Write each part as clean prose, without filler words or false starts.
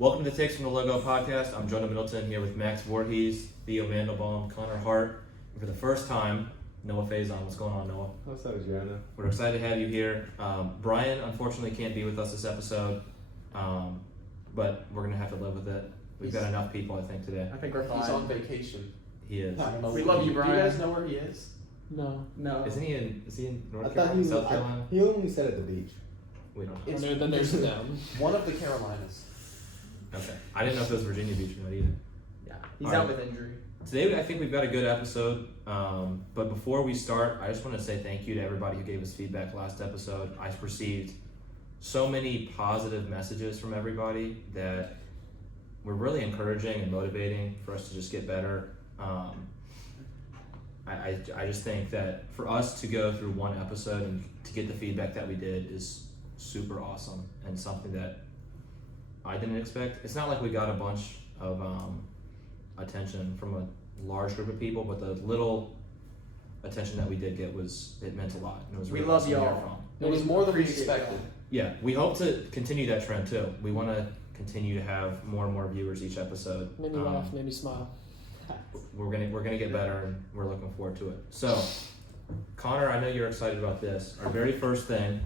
Welcome to Takes from the Logo podcast. I'm Jonah Middleton here with Max Voorhees, Theo Mandelbaum, Connor Hart. And for the first time, Noah Faison. What's going on, Noah? What's up, Jonah? We're excited to have you here. Brian, unfortunately, can't be with us this episode, but we're going to have to live with it. We've got enough people, I think, today. I think we're fine. He's on vacation. He is. We love you, Brian. Do you guys know where he is? No. Is he in North I thought Carolina, he South Carolina? He only said at the beach. We don't know. It's Then there's them. one of the Carolinas. Okay. I didn't know if it was Virginia Beach or not either. Yeah. He's All out right. with injury. Today, I think we've got a good episode, but before we start, I just want to say thank you to everybody who gave us feedback last episode. I received so many positive messages from everybody that were really encouraging and motivating for us to just get better. I just think that for us to go through one episode and to get the feedback that we did is super awesome and something that I didn't expect. It's not like we got a bunch of attention from a large group of people, but the little attention that we did get it meant a lot. And it was We really love awesome to hear y'all. from. It was more than we Appreciate expected. y'all. Yeah, we hope to continue that trend too. We want to continue to have more and more viewers each episode. Made me laugh, made me smile. We're gonna get better, and we're looking forward to it. So, Connor, I know you're excited about this. Our very first thing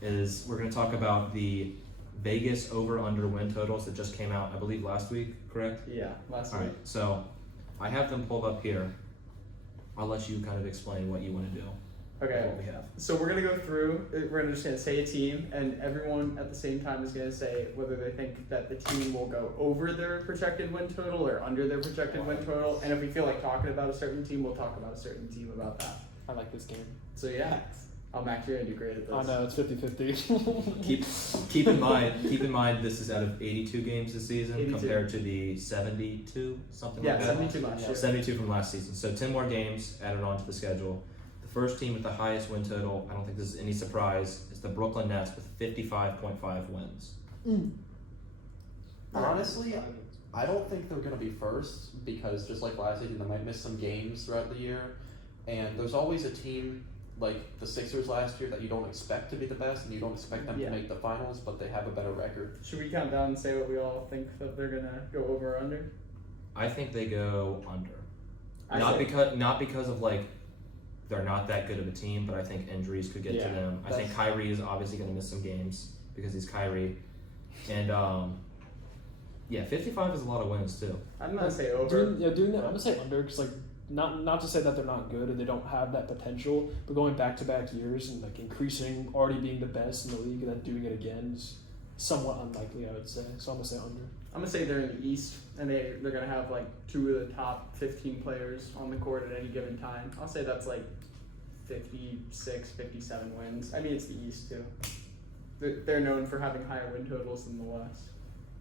is we're gonna talk about the Vegas over/under win totals that just came out, I believe, last week. Correct? Yeah, last All week. right. So, I have them pulled up here. I'll let you kind of explain what you want to do. Okay. What we have. So we're gonna go through. We're just gonna say a team, and everyone at the same time is gonna say whether they think that the team will go over their projected win total or under their projected win total. And if we feel like talking about a certain team, we'll talk about a certain team about that. I like this game. So yeah, Max, you're gonna do great at this. Oh no, it's 50-50. Keep in mind this is out of 82 games this season 82. compared to the 72 something Yeah, like that. 72 last year. 72 from last season. So 10 more games added on to the schedule. The first team with the highest win total, I don't think this is any surprise, is the Brooklyn Nets with 55.5 wins. Honestly, I don't think they're going to be first because just like last season, they might miss some games throughout the year. And there's always a team like the Sixers last year that you don't expect to be the best and you don't expect them Yeah. to make the finals, but they have a better record. Should we count down and say what we all think that they're gonna go over or under? I think they go under. I Not because of like they're not that good of a team, but I think injuries could get to Yeah, them. I think Kyrie is obviously going to miss some games because he's Kyrie. And yeah, 55 is a lot of wins too. I'm gonna say over. Doing that, I'm gonna say under because like not to say that they're not good and they don't have that potential, but going back-to-back years and like increasing, already being the best in the league and then doing it again is somewhat unlikely, I would say. So I'm gonna say under. I'm gonna say they're in the East, and they're gonna have like 2 of the top 15 players on the court at any given time. I'll say that's like 56, 57 wins. I mean, it's the East too. They're known for having higher win totals than the West.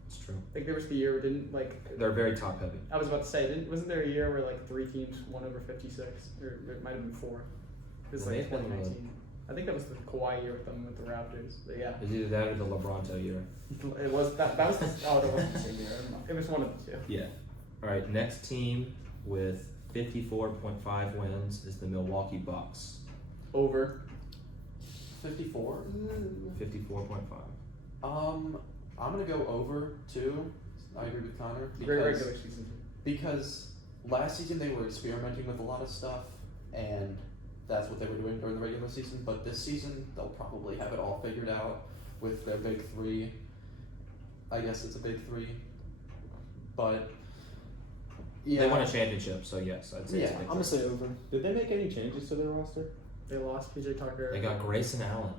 It's true. I think there was the year where They're very top heavy. I was about to say, wasn't there a year where like 3 teams won over 56, or it might have been 4? It was It may like have been 2019. I think that was the Kawhi year with them with the Raptors. But yeah, It's either that or the LeBronto year. it was that was the, oh, that wasn't the same year. It was one of the 2. Yeah. All right. Next team with 54.5 wins is the Milwaukee Bucks. Over. 54? 54.5. I'm going to go over too. I agree with Connor. Great regular season. Because last season they were experimenting with a lot of stuff, and that's what they were doing during the regular season. But this season, they'll probably have it all figured out with their big 3. I guess it's a big 3. But, yeah. They won a championship, so yes, I'd say it's a Yeah, big I'm gonna say over. Did they make any changes to their roster? They lost PJ Tucker. They got Grayson Allen.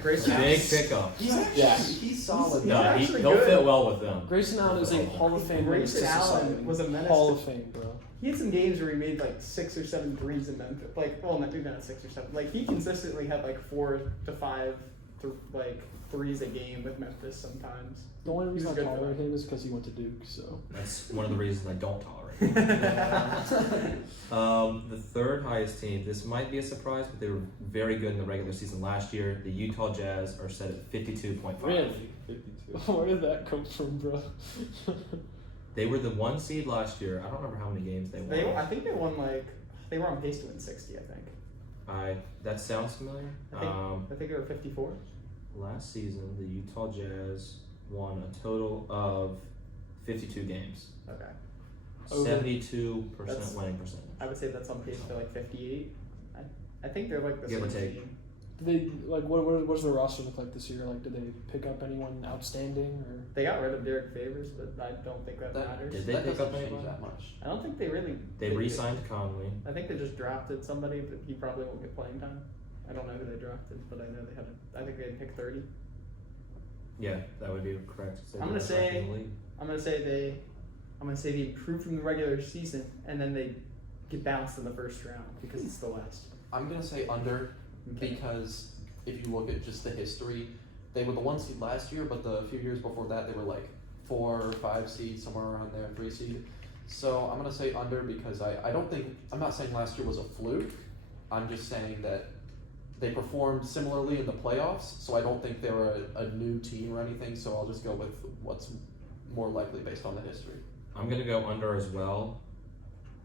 Grayson Big Allen. pickup. He's actually, Yeah. he's solid. No, actually he'll good. fit well with them. Grayson Allen is a Hall of Fame. Grayson menace to Allen society. was a menace Hall to- of Fame, bro. He had some games where he made like 6 or 7 threes in Memphis. Like, well, maybe not 6 or 7. Like, he consistently had like 4 to 5 threes a game with Memphis sometimes. The only reason He's I good for tolerate that. him is because he went to Duke. So That's one of the reasons I don't tolerate him. The third highest team, this might be a surprise, but they were very good in the regular season last year. The Utah Jazz are set at 52.5. really, 52. where did that come from, bro? They were the 1 seed last year. I don't remember how many games they won. I think they won they were on pace to win 60. I think. That sounds familiar. I think they were 54. Last season, the Utah Jazz won a total of 52 games, Okay. Over. 72% That's- winning percentage. I would say that's on pace for like 58. I think they're like the Give or same take. team. Do they like what does their roster look like this year? Like, did they pick up anyone outstanding or? They got rid of Derek Favors, but I don't think that, That- matters. Did they that pick doesn't up change anyone? that much. I don't think they really. They re-signed Conley. I think they just drafted somebody, but he probably won't get playing time. I don't know who they drafted, but I know they had. I think they had picked 30. Yeah, that would be correct. So I'm they're gonna the best say- in the league. I'm gonna say they improved from the regular season, and then they get bounced in the first round because it's the West. I'm gonna say under Okay. because if you look at just the history, they were the 1 seed last year, but the few years before that they were like 4 or 5 seed, somewhere around there, 3 seed. So I'm gonna say under because I don't think, I'm not saying last year was a fluke. I'm just saying that they performed similarly in the playoffs, so I don't think they were a new team or anything. So I'll just go with what's more likely based on the history. I'm gonna go under as well.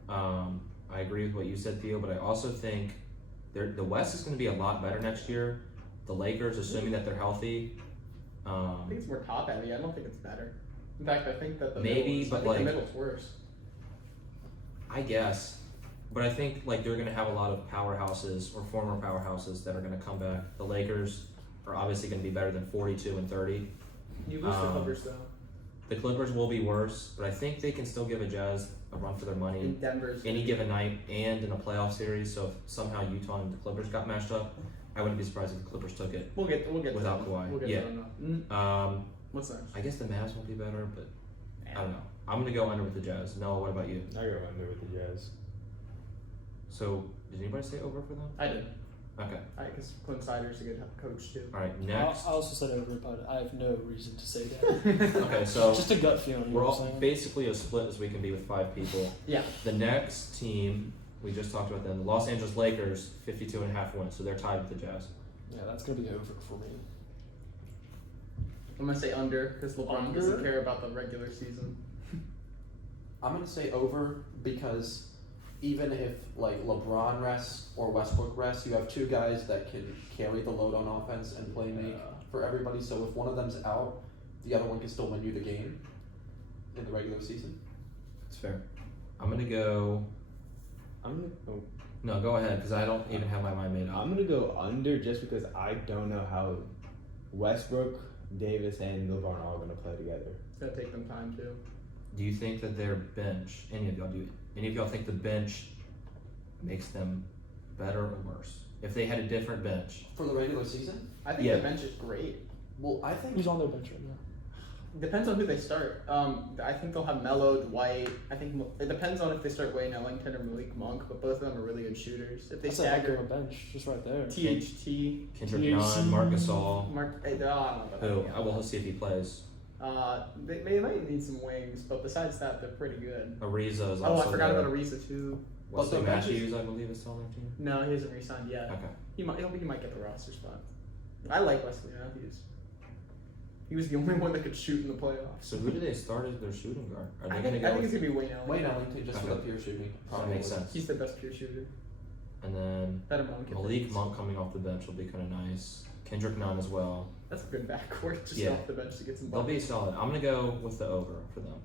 I agree with what you said, Theo, but I also think the West is gonna be a lot better next year. The Lakers, assuming that they're healthy. I think it's more top heavy. I don't think it's better. In fact, I think that the Maybe, middle is, but I think like- the middle's worse. I guess, but I think like they're gonna have a lot of powerhouses or former powerhouses that are gonna come back. The Lakers are obviously gonna be better than 42 and 30. You lose the Um, Clippers though. The Clippers will be worse, but I think they can still give a Jazz a run for their money In Denver's. any given night and in a playoff series. So if somehow Utah and the Clippers got matched up, I wouldn't be surprised if the Clippers took it. We'll get Without to them. Kawhi. We'll get Yeah. to them. What's next? I guess the Mavs will be better, but I don't know. I'm gonna go under with the Jazz. Noah, what about you? I go under with the Jazz. So did anybody say over for them? I did. Okay. Because Clint Sider's a good coach too. All right. I Next. also said over, but I have no reason to say that. Okay. So Just a gut feeling. You we're know what all I'm saying? basically as split as we can be with 5 people. Yeah. The next team we just talked about them, the Los Angeles Lakers, 52.5 wins, so they're tied with the Jazz. Yeah, that's gonna be over for me. I'm gonna say under because LeBron Under? doesn't care about the regular season. I'm gonna say over because even if like LeBron rests or Westbrook rests, you have 2 guys that can carry the load on offense and play make for everybody. So if one of them's out, the other one can still win you the game in the regular season. It's fair. I'm gonna go. No, go ahead because I don't even have my mind made up. I'm gonna go under just because I don't know how Westbrook, Davis, and LeBron are all gonna play together. It's gonna take them time too. Do you think that their bench, any of y'all think the bench makes them better or worse? If they had a different bench, For the regular season? I think Yeah. the bench is great. Well, I think Who's on their bench right now? Depends on who they start. I think they'll have Melo, Dwight. I think it depends on if they start Wayne Ellington or Malik Monk, but both of them are really good shooters. If they That's a heck of a stagger bench, just right there. THT, Kendrick THC. Nunn, Marc Gasol, Mark, I don't know about who that. I will see if he plays. They might need some wings, but besides that, they're pretty good. Ariza is Oh, also I forgot there. about Ariza too. Wesley But the bench is- Matthews, I believe, is still on their team. No, he hasn't re-signed yet. Okay. He might get the roster spot. I like Wesley Matthews. He was the only one that could shoot in the playoffs. So who do they start as their shooting guard? Are they I gonna think, go I think with, it's gonna be Wayne Ellington. Wayne Ellington just for Okay. the pure shooting. that Probably. makes sense. He's the best pure shooter. And then Better Monk. Malik Monk coming off the bench will be kind of nice. Kendrick Nunn as well. That's a good backcourt just Yeah. off the bench to get some They'll be buckets. solid. I'm gonna go with the over for them.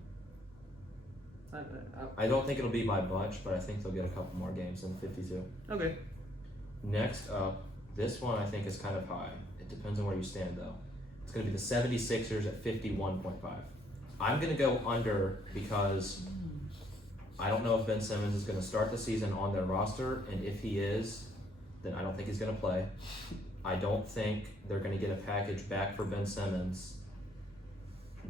I don't think it'll be by much, but I think they'll get a couple more games than 52. Okay. Next up, this one I think is kind of high. It depends on where you stand though. It's going to be the 76ers at 51.5. I'm going to go under because I don't know if Ben Simmons is going to start the season on their roster, and if he is, then I don't think he's going to play. I don't think they're going to get a package back for Ben Simmons.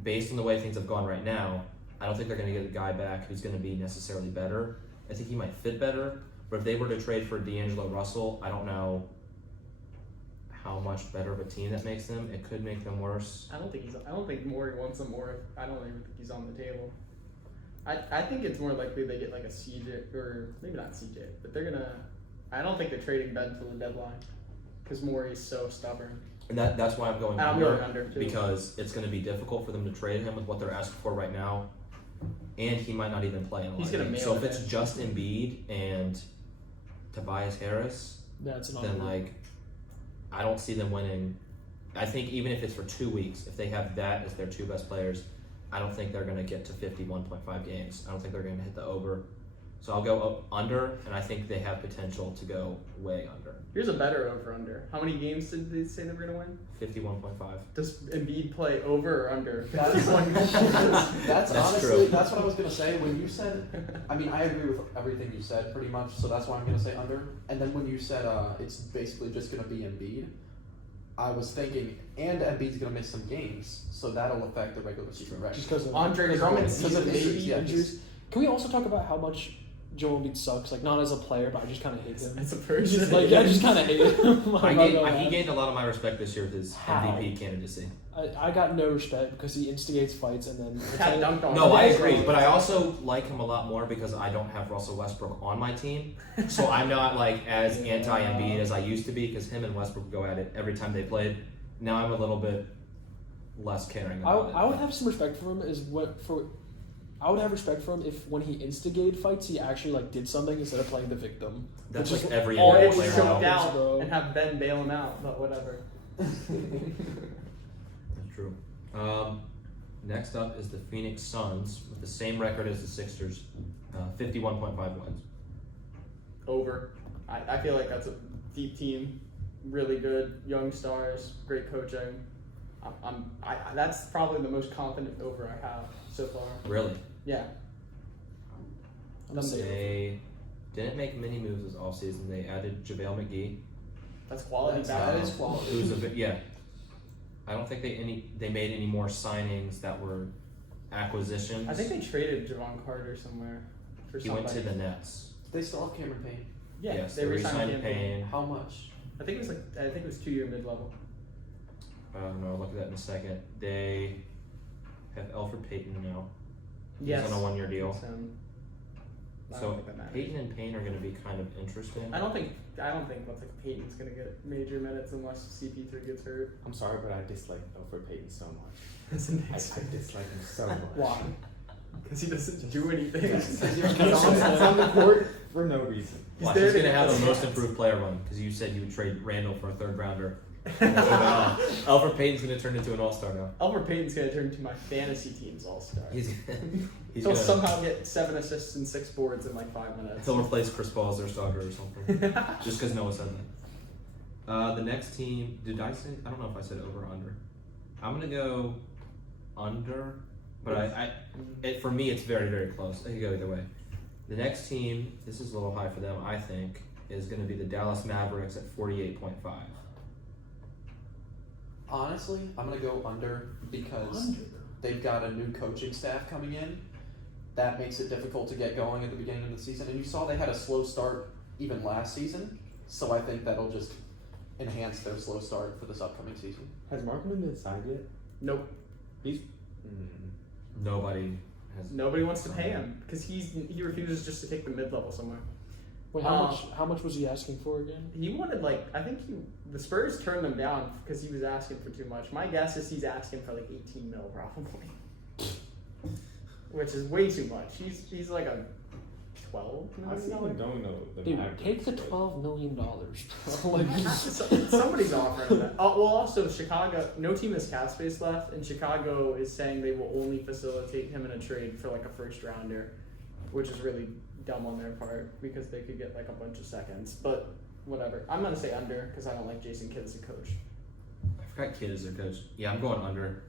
Based on the way things have gone right now, I don't think they're going to get a guy back who's going to be necessarily better. I think he might fit better, but if they were to trade for D'Angelo Russell, I don't know how much better of a team that makes them. It could make them worse. I don't think Morey wants him more. I don't even think he's on the table. I think it's more likely they get like a CJ or maybe not CJ, but they're gonna. I don't think they're trading Ben till the deadline because Morey's so stubborn. And that's why I'm going And I'm under, going under too. because it's going to be difficult for them to trade him with what they're asking for right now, and he might not even play in a lot He's of gonna games. mail So if it it's in. just Embiid and Tobias Harris, That's an then under. like I don't see them winning. I think even if it's for 2 weeks, if they have that as their 2 best players, I don't think they're going to get to 51.5 games. I don't think they're going to hit the over. So I'll go up under, and I think they have potential to go way under. Here's a better over/under. How many games did they say they were gonna win? 51.5. Does Embiid play over or under? That's That's honestly, true. that's what I was gonna say. When you said, I mean, I agree with everything you said pretty much, so that's why I'm gonna say under. And then when you said it's basically just gonna be Embiid, I was thinking, and Embiid's gonna miss some games, so that'll affect the regular season record. Just because of Andre Drummond's Because of season, injuries, maybe. yeah. injuries. Can we also talk about how much Joel Embiid sucks? Like, not as a player, but I just kind of hate him. It's a person. Like, I just kind of hate him. He gained a lot of my respect this year with his How? MVP candidacy. I got no respect because he instigates fights and then Cat dunked on No, him. I agree, but I also like him a lot more because I don't have Russell Westbrook on my team, so I'm not like as anti-Embiid as I used to be because him and Westbrook go at it every time they played. Now I'm a little bit less caring about it. I would have some respect for him I would have respect for him if when he instigated fights he actually like did something instead of playing the victim. That's which like is every Or NBA if he player choked now. out bro. and have Ben bail him out, but whatever. That's true. Next up is the Phoenix Suns with the same record as the Sixers, 51.5 wins. Over. I feel like that's a deep team, really good, young stars, great coaching. That's probably the most confident over I have so far. Really? Yeah. I'm gonna say They didn't make many moves this offseason. They added JaVale McGee. That's quality. That is It quality. was yeah. I don't think they made any more signings that were acquisitions. I think they traded Javon Carter somewhere for he somebody. went to the Nets. They still have Cameron Payne. Yeah, Yes, they re-signed re-signed him. Payne. How much? I think it was 2-year mid-level. I don't know. I'll look at that in a second. They have Elfrid Payton now. Yes. He's on a 1-year deal. I So don't think that matters. Payton and Payne are going to be kind of interesting. I don't think Payton's gonna get major minutes unless CP3 gets hurt. I'm sorry, but I dislike Elfrid Payton so much. As a I Knicks fan. dislike him so much. Why? Because he doesn't do anything. He's on the court for no reason. Watch, there he's to going to get have the the most stats. improved player run because you said you would trade Randall for a 3rd rounder. Elfrid Payton's going to turn into an all-star now. Elfrid Payton's gonna turn into my fantasy team's all-star. He's He'll gonna, somehow get 7 assists and 6 boards in like 5 minutes. he'll replace Chris Paul as their starter or something. Just because Noah said that. The next team, did I say? I don't know if I said over or under. I'm gonna go under, but for me it's very very close. It could go either way. The next team, this is a little high for them, I think, is gonna be the Dallas Mavericks at 48.5. Honestly, I'm gonna go under because they've got a new coaching staff coming in. That makes it difficult to get going at the beginning of the season. And you saw they had a slow start even last season. So I think that'll just enhance their slow start for this upcoming season. Has Markman been signed yet? Nope. Nobody has. Nobody wants to pay him because he refuses just to take the mid-level somewhere. Wait, how much was he asking for again? He wanted the Spurs turned them down because he was asking for too much. My guess is he's asking for like 18 mil probably, which is way too much. He's like a $12 I see million. him going to the Dude, Mavericks, take the but- $12 million. Somebody's offering him that. Oh, well, also Chicago. No team has cap space left, and Chicago is saying they will only facilitate him in a trade for like a 1st rounder, which is really dumb on their part because they could get like a bunch of seconds. But whatever. I'm gonna say under because I don't like Jason Kidd as a coach. I forgot Kidd as their coach. Yeah, I'm going under.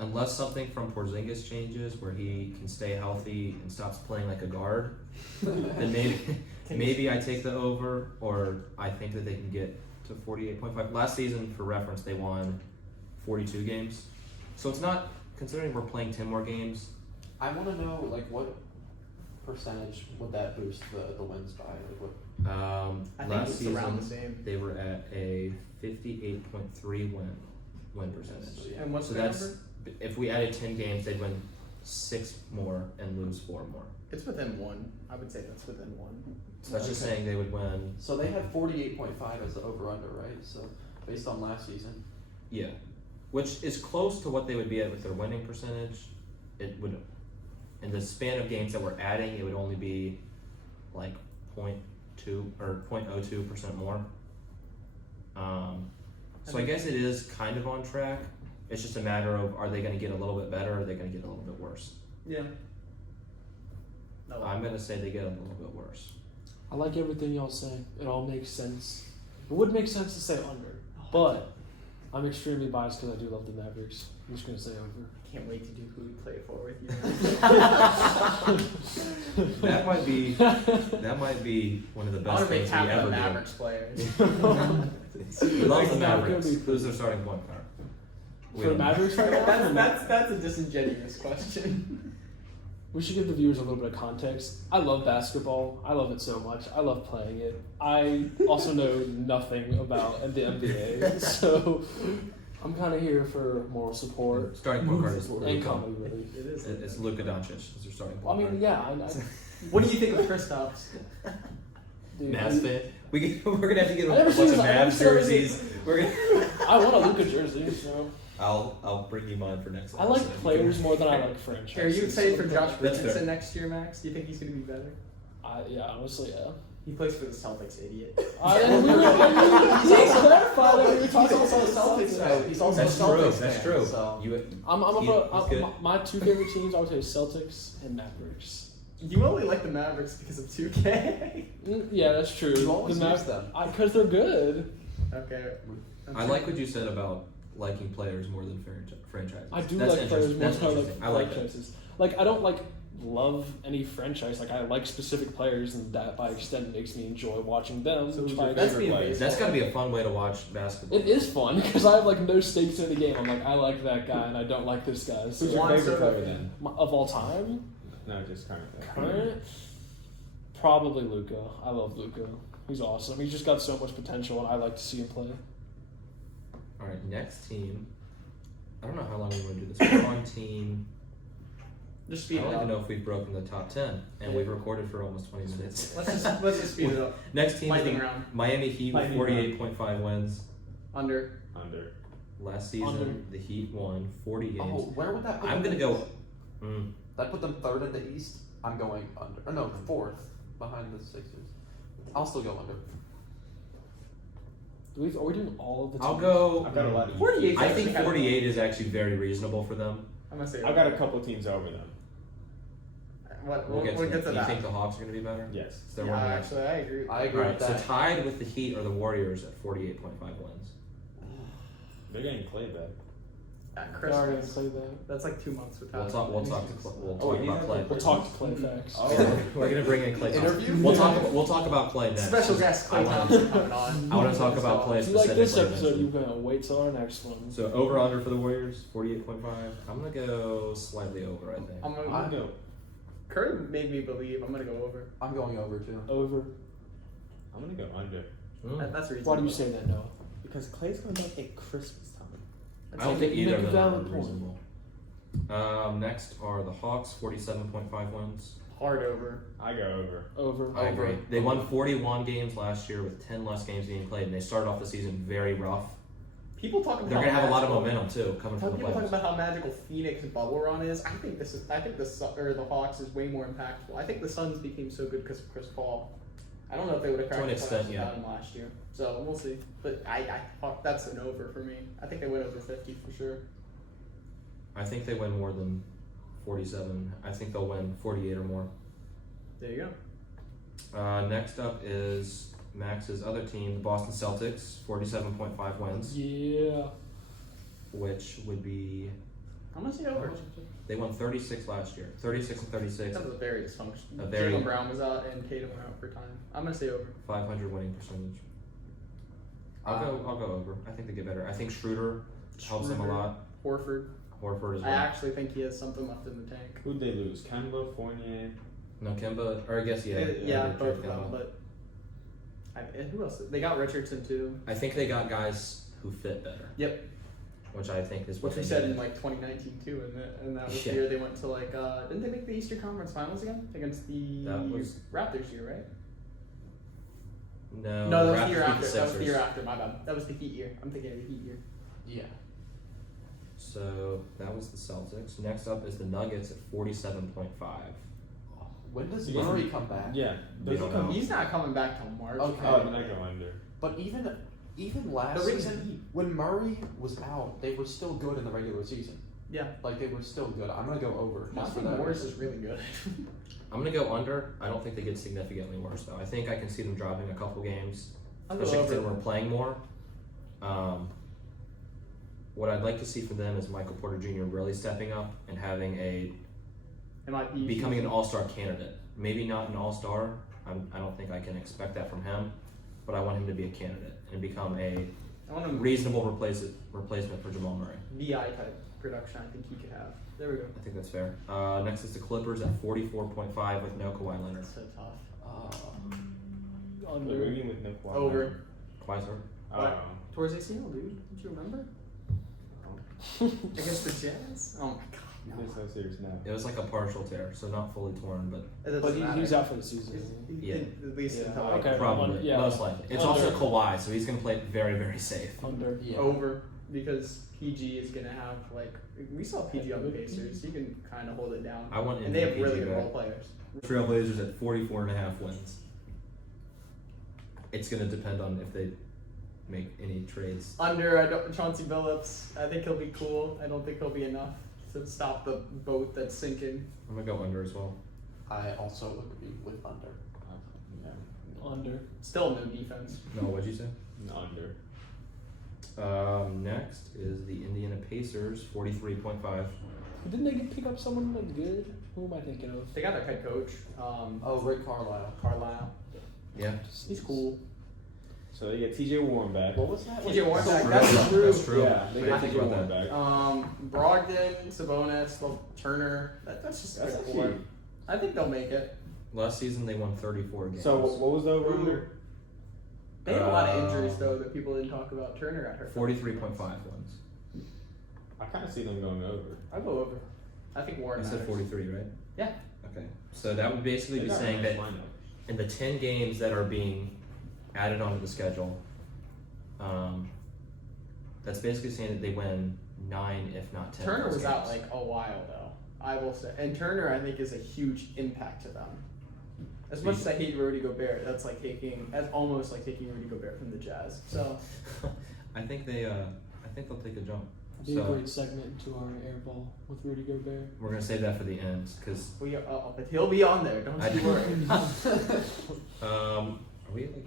Unless something from Porzingis changes where he can stay healthy and stops playing like a guard, then maybe I take the over, or I think that they can get to 48.5. Last season, for reference, they won 42 games. So it's not, considering we're playing 10 more games. I want to know, like, what percentage would that boost the wins by? Like, what? I think Last it's season, around the same. they were at a 58.3 win percentage. So, yeah. And what's So the that's, number? if we added 10 games, they'd win 6 more and lose 4 more. It's within 1. I would say that's within 1. So that's just Okay. saying they would win. So they had 48.5 as the over-under, right? So based on last season. Yeah, which is close to what they would be at with their winning percentage. It would, in the span of games that we're adding, it would only be like 0.2 or 0.02% more. So I guess it is kind of on track, It's just a matter of are they going to get a little bit better or are they going to get a little bit worse? Yeah. No. I'm going to say they get a little bit worse. I like everything y'all say. It all makes sense. It would make sense to say under, but I'm extremely biased because I do love the Mavericks. I'm just gonna say over. Can't wait to do who we play for with you. That might be one of the I best want to make things we half ever the do. Mavericks players. We love the Mavericks. Gonna be- Who's their starting point guard? We For the don't know. Mavericks right now? that's a disingenuous question. We should give the viewers a little bit of context. I love basketball. I love it so much. I love playing it. I also know nothing about the NBA, so I'm kind of here for moral support Starting point guard is and Luka. comedy relief. It is. It's Luka Doncic is their starting I point mean, guard. yeah, I What do you think of Kristaps? dude, Mavs fan. We're gonna have to get I a never bunch seen of his- I never Mavs seen his- jerseys. We're gonna. I want a Luka jersey, so I'll bring you mine for next. I like episode. players more than I like franchises. Are you excited for Josh That's fair. Richardson next year, Max? Do you think he's going to be better? Yeah, honestly, yeah. He plays for the Celtics, idiot. He clarified that we were talking about the Celtics. He's also That's a Celtics true. fan, That's true. So. I'm He's good. my two favorite teams, I would say Celtics and Mavericks. You only like the Mavericks because of 2K. Yeah, that's true. You always The use them. because they're good. Okay. I like what you said about liking players more than franchises. I do That's like players more interesting. than I That's interesting. I like that. franchises. Like I don't love any franchise. Like I like specific players, and that by extent makes me enjoy watching them. So which who's by your That's favorite being player? baseball. That's got to be a fun way to watch basketball. it is fun because I have like no stakes in the game. I'm like I like that guy and I don't like this guy. So Who's your Juan favorite Soto. player then? of all time, No, just current. current, probably Luka. I love Luka. He's awesome. He's just got so much potential, and I like to see him play. All right, next team. I don't know how long we want to do this. We're on team. Just I speed it don't even up. know if we've broken the top 10, and we've recorded for almost 20 minutes. Let's just speed it up. Next team is Lightning the round. Miami Heat with Lightning 48.5 wins. Under. Under. Last season, Under. the Heat won 40 games. Oh, where would that put I'm them gonna in go. the East? That put them third in the East. I'm going under. Or no, fourth behind the Sixers. I'll still go under. Are we doing all of the teams? I'll go. I've got a lot of 48 I think actually kind of- 48 is actually very reasonable for them. I'm gonna say. I've got a couple teams over them. We'll get to You that. think the Hawks are going to be better? Yes. It's their Yeah, one game. actually, I agree. I agree Alright, with so that. tied with the Heat are the Warriors at 48.5 wins. They're getting Klay back. At I already Christmas. play that. That's like 2 months without. We'll talk about Clay. We'll talk to Klay facts. Oh. We're gonna bring in Klay Thompson. Interview? We'll talk about Klay next. Special guest Klay Thompson coming on. I want to talk about Klay If you like this specifically. episode, you're gonna wait till our next one. So over under for the Warriors, 48.5. I'm gonna go slightly over. I think. I'm gonna I'll go. Curry made me believe I'm gonna go over. I'm going over too. Over. I'm gonna go under. That's reasonable. Why do you say that, Noah? Because Klay's coming back at Christmas time. I don't think You either make of a them are valid point. reasonable. Next are the Hawks, 47.5 wins. Hard over. I go over. Over. I agree. They won 41 games last year with 10 less games being played, and they started off the season very rough. People talk about They're how gonna have a lot of magical- momentum too coming from the People talk playoffs. about how magical Phoenix bubble run is. I think the Hawks is way more impactful. I think the Suns became so good because of Chris Paul. I don't know if they would have To cracked an the extent, playoffs yeah. without him last year. So we'll see. But that's an over for me. I think they went over 50 for sure. I think they win more than 47. I think they'll win 48 or more. There you go. Next up is Max's other team, the Boston Celtics, 47.5 wins, Yeah. which would be I'm gonna say over. they won 36 last year, 36 and 36, That was a very dysfunctional. A very- Jaylen Brown was out and Tatum went out for time. I'm gonna say over. 500 winning percentage. I'll go over. I think they get better. I think Schroeder helps them a Schroeder. lot. Horford. Horford as I well. actually think he has something left in the tank. Who'd they lose? Kemba, Fournier. No, Kemba, or I guess Yeah, they both traded of them. Kemba. But and who else? They got Richardson too. I think they got guys who fit better. Yep. Which I think is what Which we they said in needed. like 2019 too, and that was Yeah. the year they went to like didn't they make the Eastern Conference Finals again against the That was- Raptors year, right? No, No, that the was Raptors the year beat after. That was the Sixers. year after. My bad. That was the Heat year. I'm thinking of the Heat year. Yeah. So that was the Celtics. Next up is the Nuggets at 47.5. When does Yeah. Murray come back? Yeah. We Does don't he come? know. He's not coming back till March. Okay. Oh, then I go under. But even even last The ring's season, deep. when Murray was out, they were still good in the regular season. Yeah. Like, they were still good. I'm going to go over. I Just for think that Morris reason. is really good. I'm gonna go under. I don't think they get significantly worse though. I think I can see them dropping a couple games, I'll go especially if over. they were playing more. What I'd like to see from them is Michael Porter Jr. really stepping up and having It might be becoming an all-star candidate. Maybe not an all-star. I don't think I can expect that from him, but I want him to be a candidate and become a I want him reasonable replacement for Jamal Murray. VI type production. I think he could have. There we go. I think that's fair. Next is the Clippers at 44.5 with no Kawhi Leonard. That's so tough. They're Under. moving with no Kawhi. Over. Kawhi's hurt. What? Towards ACL, dude. Don't you remember? Against the Jazz? Oh my god. They're so serious now. It was like a partial tear, so not fully torn, but It But doesn't he's matter. out for the season. isn't he? Yeah. At least Yeah. until Okay. probably, Yeah. most likely. It's Under. also Kawhi, so he's gonna play very, very safe. Under. Yeah. over because PG is gonna have like we saw PG on the Pacers. He can kind of hold it down, I want and they have MVP really good back. role players. Trailblazers at 44.5 wins. It's gonna depend on if they make any trades. Under Chauncey Billups, I think he'll be cool. I don't think he'll be enough to stop the boat that's sinking. I'm gonna go under as well. I also agree with under. Yeah. Under. Still no defense. No, what'd you say? Under. Next is the Indiana Pacers, 43.5. Didn't they pick up someone like good? Who am I thinking of? They got their head coach, Oh, Rick Carlisle. Carlisle. Yeah, He's cool. So they get TJ Warren back. What was that? TJ Warren that's back. true. That's true. That's true. Yeah, they I got didn't TJ think about Warren that. back. Brogdon, Sabonis, Turner. That's just That's good actually. core. I think they'll make it. Last season they won 34 games. So what was the over under? They had a lot of injuries though that people didn't talk about. Turner got hurt. 43.5 wins. I kind of see them going over. I'll go over. I think Warren. I said matters. 43, right? Yeah. Okay. So that would basically They be got a saying nice that lineup. in the 10 games that are being added onto the schedule, that's basically saying that they win 9, if not 10. Turner of those was out games. like a while though. I will say, and Turner I think is a huge impact to them. As much as I hate Rudy Gobert, that's almost like taking Rudy Gobert from the Jazz. So I think they'll take a jump. Be a So great segment into our airball with Rudy Gobert. we're gonna save that for the end because but he'll be on there. Don't you worry. are we like?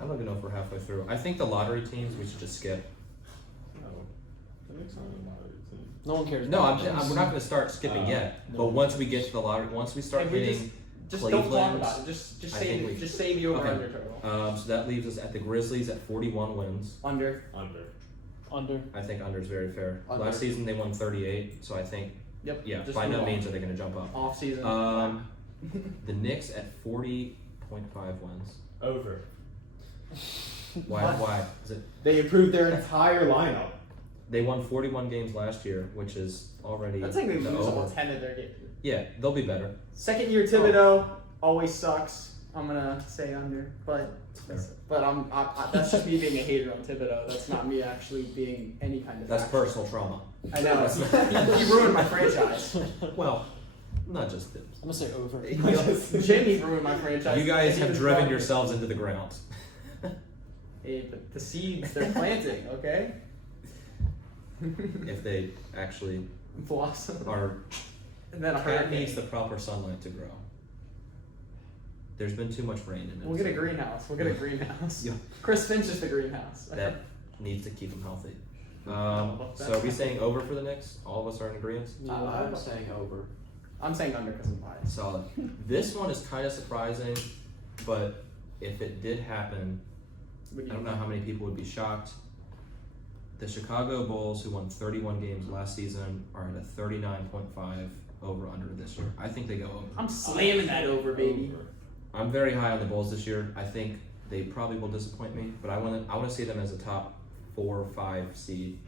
I don't even know if we're halfway through. I think the lottery teams we should just skip. No. The Knicks aren't a lottery team. No one cares. No, about we're this. not gonna start skipping yet. no. But once we get to the lottery, once we start And we hitting Just don't talk Cleveland, about it. Just I think we- save the over Okay. under total. so that leaves us at the Grizzlies at 41 wins. Under. Under. Under. I think under is very fair. Under. Last season they won 38, so I think Yep. yeah, Just by move no on. means are they gonna jump up. Off season. The Knicks at 40.5 wins. Over. Why? What? Why? Is it? They improved their entire lineup. They won 41 games last year, which is already That's like they the lose over. all 10 of their games. Yeah, they'll be better. Second year Thibodeau always sucks. I'm gonna say under, but Fair. that's just me being a hater on Thibodeau. That's not me actually being any kind of. That's factual. personal trauma. I know. he ruined my franchise. Well, not just them. I'm gonna say over. Jamie ruined my franchise. You guys and he have was driven wrong. yourselves into the ground. Hey, but the seeds they're planting, okay? If they actually Blossom. are, And then a cat hurricane. needs the proper sunlight to grow. There's been too much rain in it. We'll get a greenhouse. We'll get a greenhouse. Yeah. Chris Finch is the greenhouse. That needs to keep them healthy. So are we saying over for the Knicks? All of us are in agreement? I'm saying over. I'm saying under because I'm biased. Solid. This one is kind of surprising, but if it did happen, I don't know how many people would be shocked. The Chicago Bulls, who won 31 games last season, are at a 39.5 over under this year. I think they go over. I'm slamming that over, baby. Over. I'm very high on the Bulls this year. I think they probably will disappoint me, but I want to see them as a top 4 or 5 seed.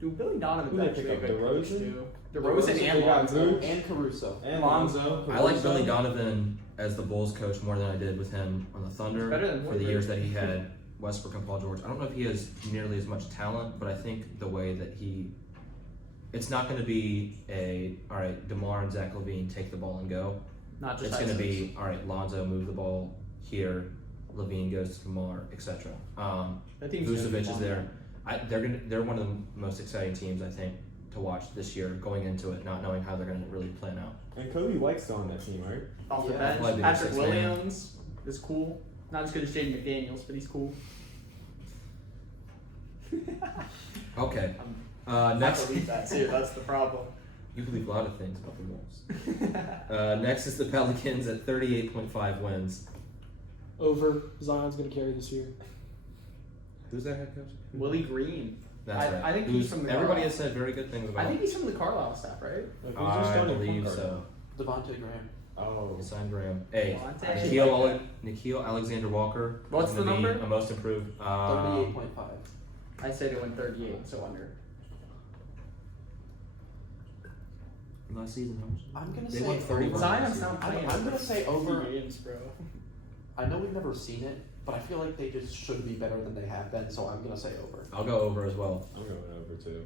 Dude, Billy Donovan's Who they actually a pick up, good coach DeRozan? too. DeRozan, DeRozan they and got Lonzo. Vooch. And Caruso. And Lonzo. I like Billy Donovan as the Bulls coach more than I did with him on the Thunder Better than for the Woodbridge. years that he had Westbrook and Paul George. I don't know if he has nearly as much talent, but I think the way that it's not going to be all right, DeMar and Zach LaVine take the ball and go. Not just It's going to be, all right, Lonzo move the ball here, Levine goes to Kamar, etc. That team's gonna be Vucevic is fun. there. They're one of the most exciting teams I think to watch this year, going into it, not knowing how they're going to really plan out. And Kobe White's still on that team, right? Off the Yeah. bench. Probably be the Patrick sixth man. Williams is cool. Not as good as Jaden McDaniels, but he's cool. Okay. I Next, believe that too. That's the problem. you believe a lot of things about the Wolves. Next is the Pelicans at 38.5 wins. Over. Zion's going to carry this year. Who's their head coach? Willie Green. That's right. I think he's from the Everybody Carlisle. has said very good things about I think him. he's from the Carlisle staff, right? Like, who's their I starting point believe guard so. Devontae Graham. now? Oh. He signed Graham. Hey, Devontae. I actually Nikhil Alexander Walker. What's is the gonna be number? A most improved. 38.5. I said it went 38, so under. Last season, how much? I'm gonna They say won 31. over. Zion's not playing. I'm gonna say over. games, bro. I know we've never seen it, but I feel like they just should be better than they have been, so I'm gonna say over. I'll go over as well. I'm going over too.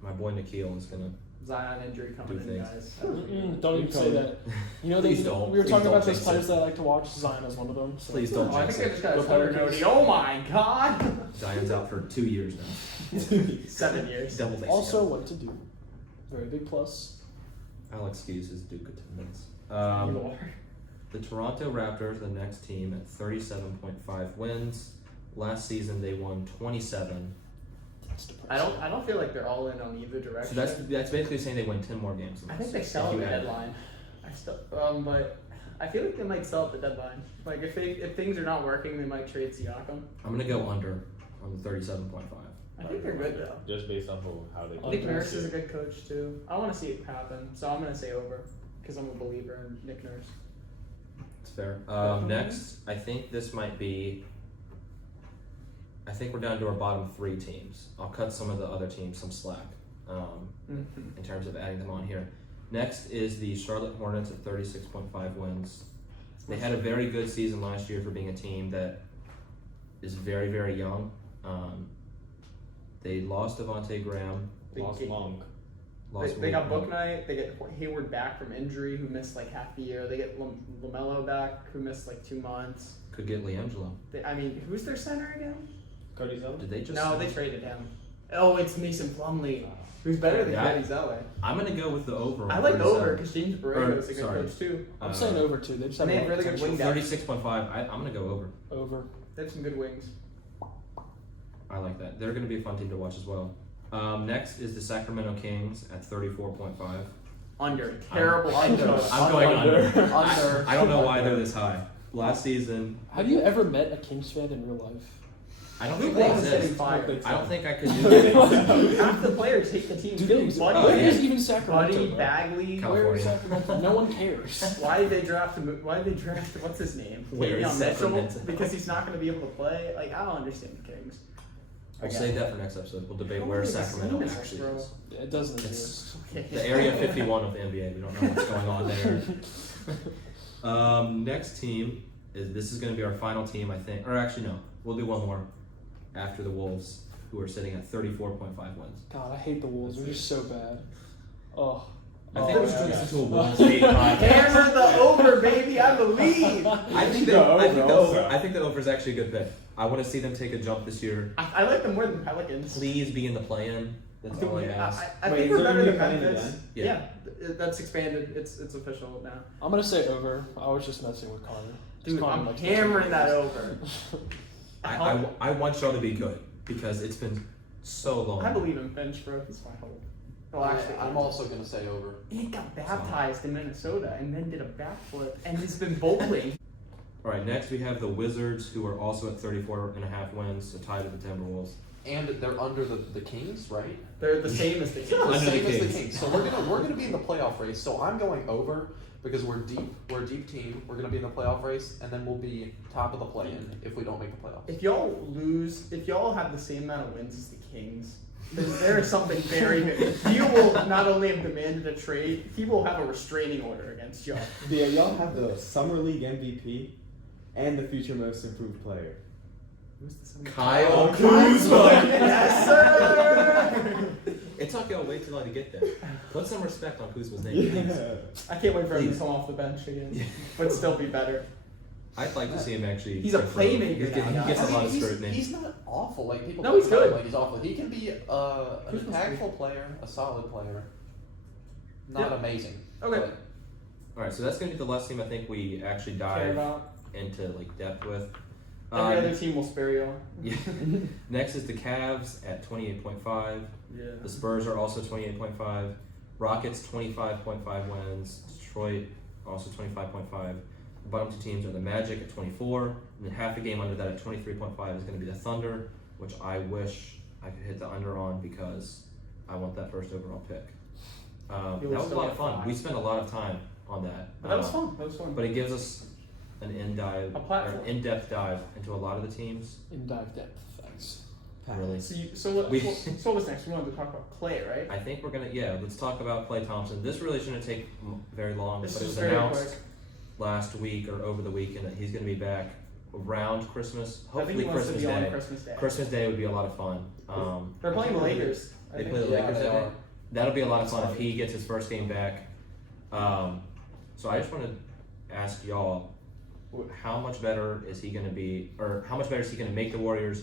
My boy Nikhil is gonna. Zion injury coming Do in, things. guys. Don't even say that. You know, Please don't. we were Please talking don't about those jinx players it. that I like to watch. Zion is one of them. So. Please don't Oh, I jinx think I it. just got a Go stutter Pelicans. noti. Oh my god! Zion's out for 2 years now. 7 years. Double ACL. Also, what to do. Very big plus. I'll excuse his Duke attendance. You are. The Toronto Raptors, the next team, at 37.5 wins. Last season they won 27. That's depressing. I don't feel like they're all in on either direction. So that's basically saying they win 10 more games. Than I us, think they if sell at you the add- deadline. But I feel like they might sell at the deadline. Like if things are not working, they might trade Siakam. I'm gonna go under on the 37.5. I think they're good though. Just based off of how they Nick Under. Nurse is a good coach too. I want to see it happen, so I'm gonna say over because I'm a believer in Nick Nurse. It's fair. Next, I think this might be. I think we're down to our bottom 3 teams. I'll cut some of the other teams some slack in terms of adding them on here. Next is the Charlotte Hornets at 36.5 wins. They had a very good season last year for being a team that is very, very young. They lost Devontae Graham. lost Monk. They got Book Knight. They get Hayward back from injury, who missed like half the year. They get LaMelo back, who missed like 2 months. Could get LiAngelo. I mean, who's their center again? Cody Zeller? Did they just? No, they traded him. Oh, it's Mason Plumlee, who's better than Yeah. Cody Zeller. I'm gonna go with the over. on I like 37. over because James Borrego is a good sorry. coach too. I'm saying over too. They just have They a have lot of really good potential. wing depth. 36.5. I'm gonna go over. Over. They have some good wings. I like that. They're gonna be a fun team to watch as well. Next is the Sacramento Kings at 34.5. Under. Terrible Under. I'm going under. Under. I don't know why they're this high. Last season, Have you ever met a Kings fan in real life? I don't Who think they was getting exist. fired? I don't think I could do that. Half the players hate the team. Do too. they exist? Buddy, Oh, Where yeah. is even Sacramento? Buddy bro? Bagley. Cal- Where is California. Sacramento? No one cares. Why did they draft him? Why did they draft what's his name? Where is Davion Mitchell? Sacramento? Because he's not going to be able to play. Like I don't understand the Kings. We'll save that for next episode. We'll debate I where don't think I've Sacramento seen this, actually bro. is. It doesn't It's exist. Okay. the area 51 of the NBA. We don't know what's going on there. Next team is this is going to be our final team, I think. Or actually, no, we'll do one more after the Wolves, who are sitting at 34.5 wins. God, I hate the Wolves. They're just so bad. Oh. I think Oh, this yeah. turns into a Wolves hate podcast. Hammer the over, baby! I believe. I think No, I think the no. over. I think the over is actually a good pick. I want to see them take a jump this year. I like them more than Pelicans. Please be in the play-in. That's all I ask. I Wait, think is we're there better gonna than be a play-in Memphis. again? Yeah, that's expanded. It's official now. I'm gonna say over. I was just messing with Connor. Dude, Connor I'm likes hammering that Memphis. over. I want y'all to be good because it's been so long. I believe in Finch, bro. He's my hope. Well, actually, I'm also gonna say over. he got baptized in Minnesota and then did a backflip and he's been bowling. All right, next we have the Wizards, who are also at 34.5 wins, so tied with the Timberwolves. And they're under the Kings, right? They're the same as the Kings. The Under the same as the Kings. Kings. So we're gonna be in the playoff race. So I'm going over because we're deep. We're a deep team. We're gonna be in the playoff race, and then we'll be top of the play-in if we don't make the playoffs. If y'all have the same amount of wins as the Kings, then there is something very good. Theo will not only have demanded a trade, he will have a restraining order against y'all. Yeah, y'all have the Summer League MVP and the future most improved player. Who's the son of- Kyle Kuzma. Yes, sir. It took y'all way too long to get there. Put some respect on Kuzma's name, please. I can't wait for him to Please. come off the bench again, but still be better. I'd like to see him actually. He's a playmaker He now, gets a guys. lot of scrutiny. He's not awful. Like people No, he's tell him good. like he's awful. He can be an impactful player, a solid player. Not amazing. Okay. but All right, so that's gonna be the last team I think we actually Care dive about. into like depth with. Every other team will spare you. Yeah. Next is the Cavs at 28.5. Yeah. The Spurs are also 28.5. Rockets 25.5 wins. Detroit also 25.5. The bottom two teams are the Magic at 24, and then half a game under that at 23.5 is going to be the Thunder, which I wish I could hit the under on because I want that first overall pick. That You will was a still lot get of fun. five. We spent a lot of time on that. But that was fun. That was fun. But it gives us an A platform. in-depth dive into a lot of the teams. In dive depth, thanks. Really. So what was next? We wanted to talk about Klay, right? I think we're gonna let's talk about Klay Thompson. This really shouldn't take very long, This but it is was very announced quick. last week or over the weekend that he's gonna be back around Christmas. I think Hopefully he wants Christmas to be Day. on Christmas Day. Christmas Day would be a lot of fun. They're playing the Lakers. I They think. play the Yeah, Lakers they that day. are. That'll be a lot of fun if he gets his first game back. So I just want to ask y'all, how much better is he gonna be, or how much better is he gonna make the Warriors?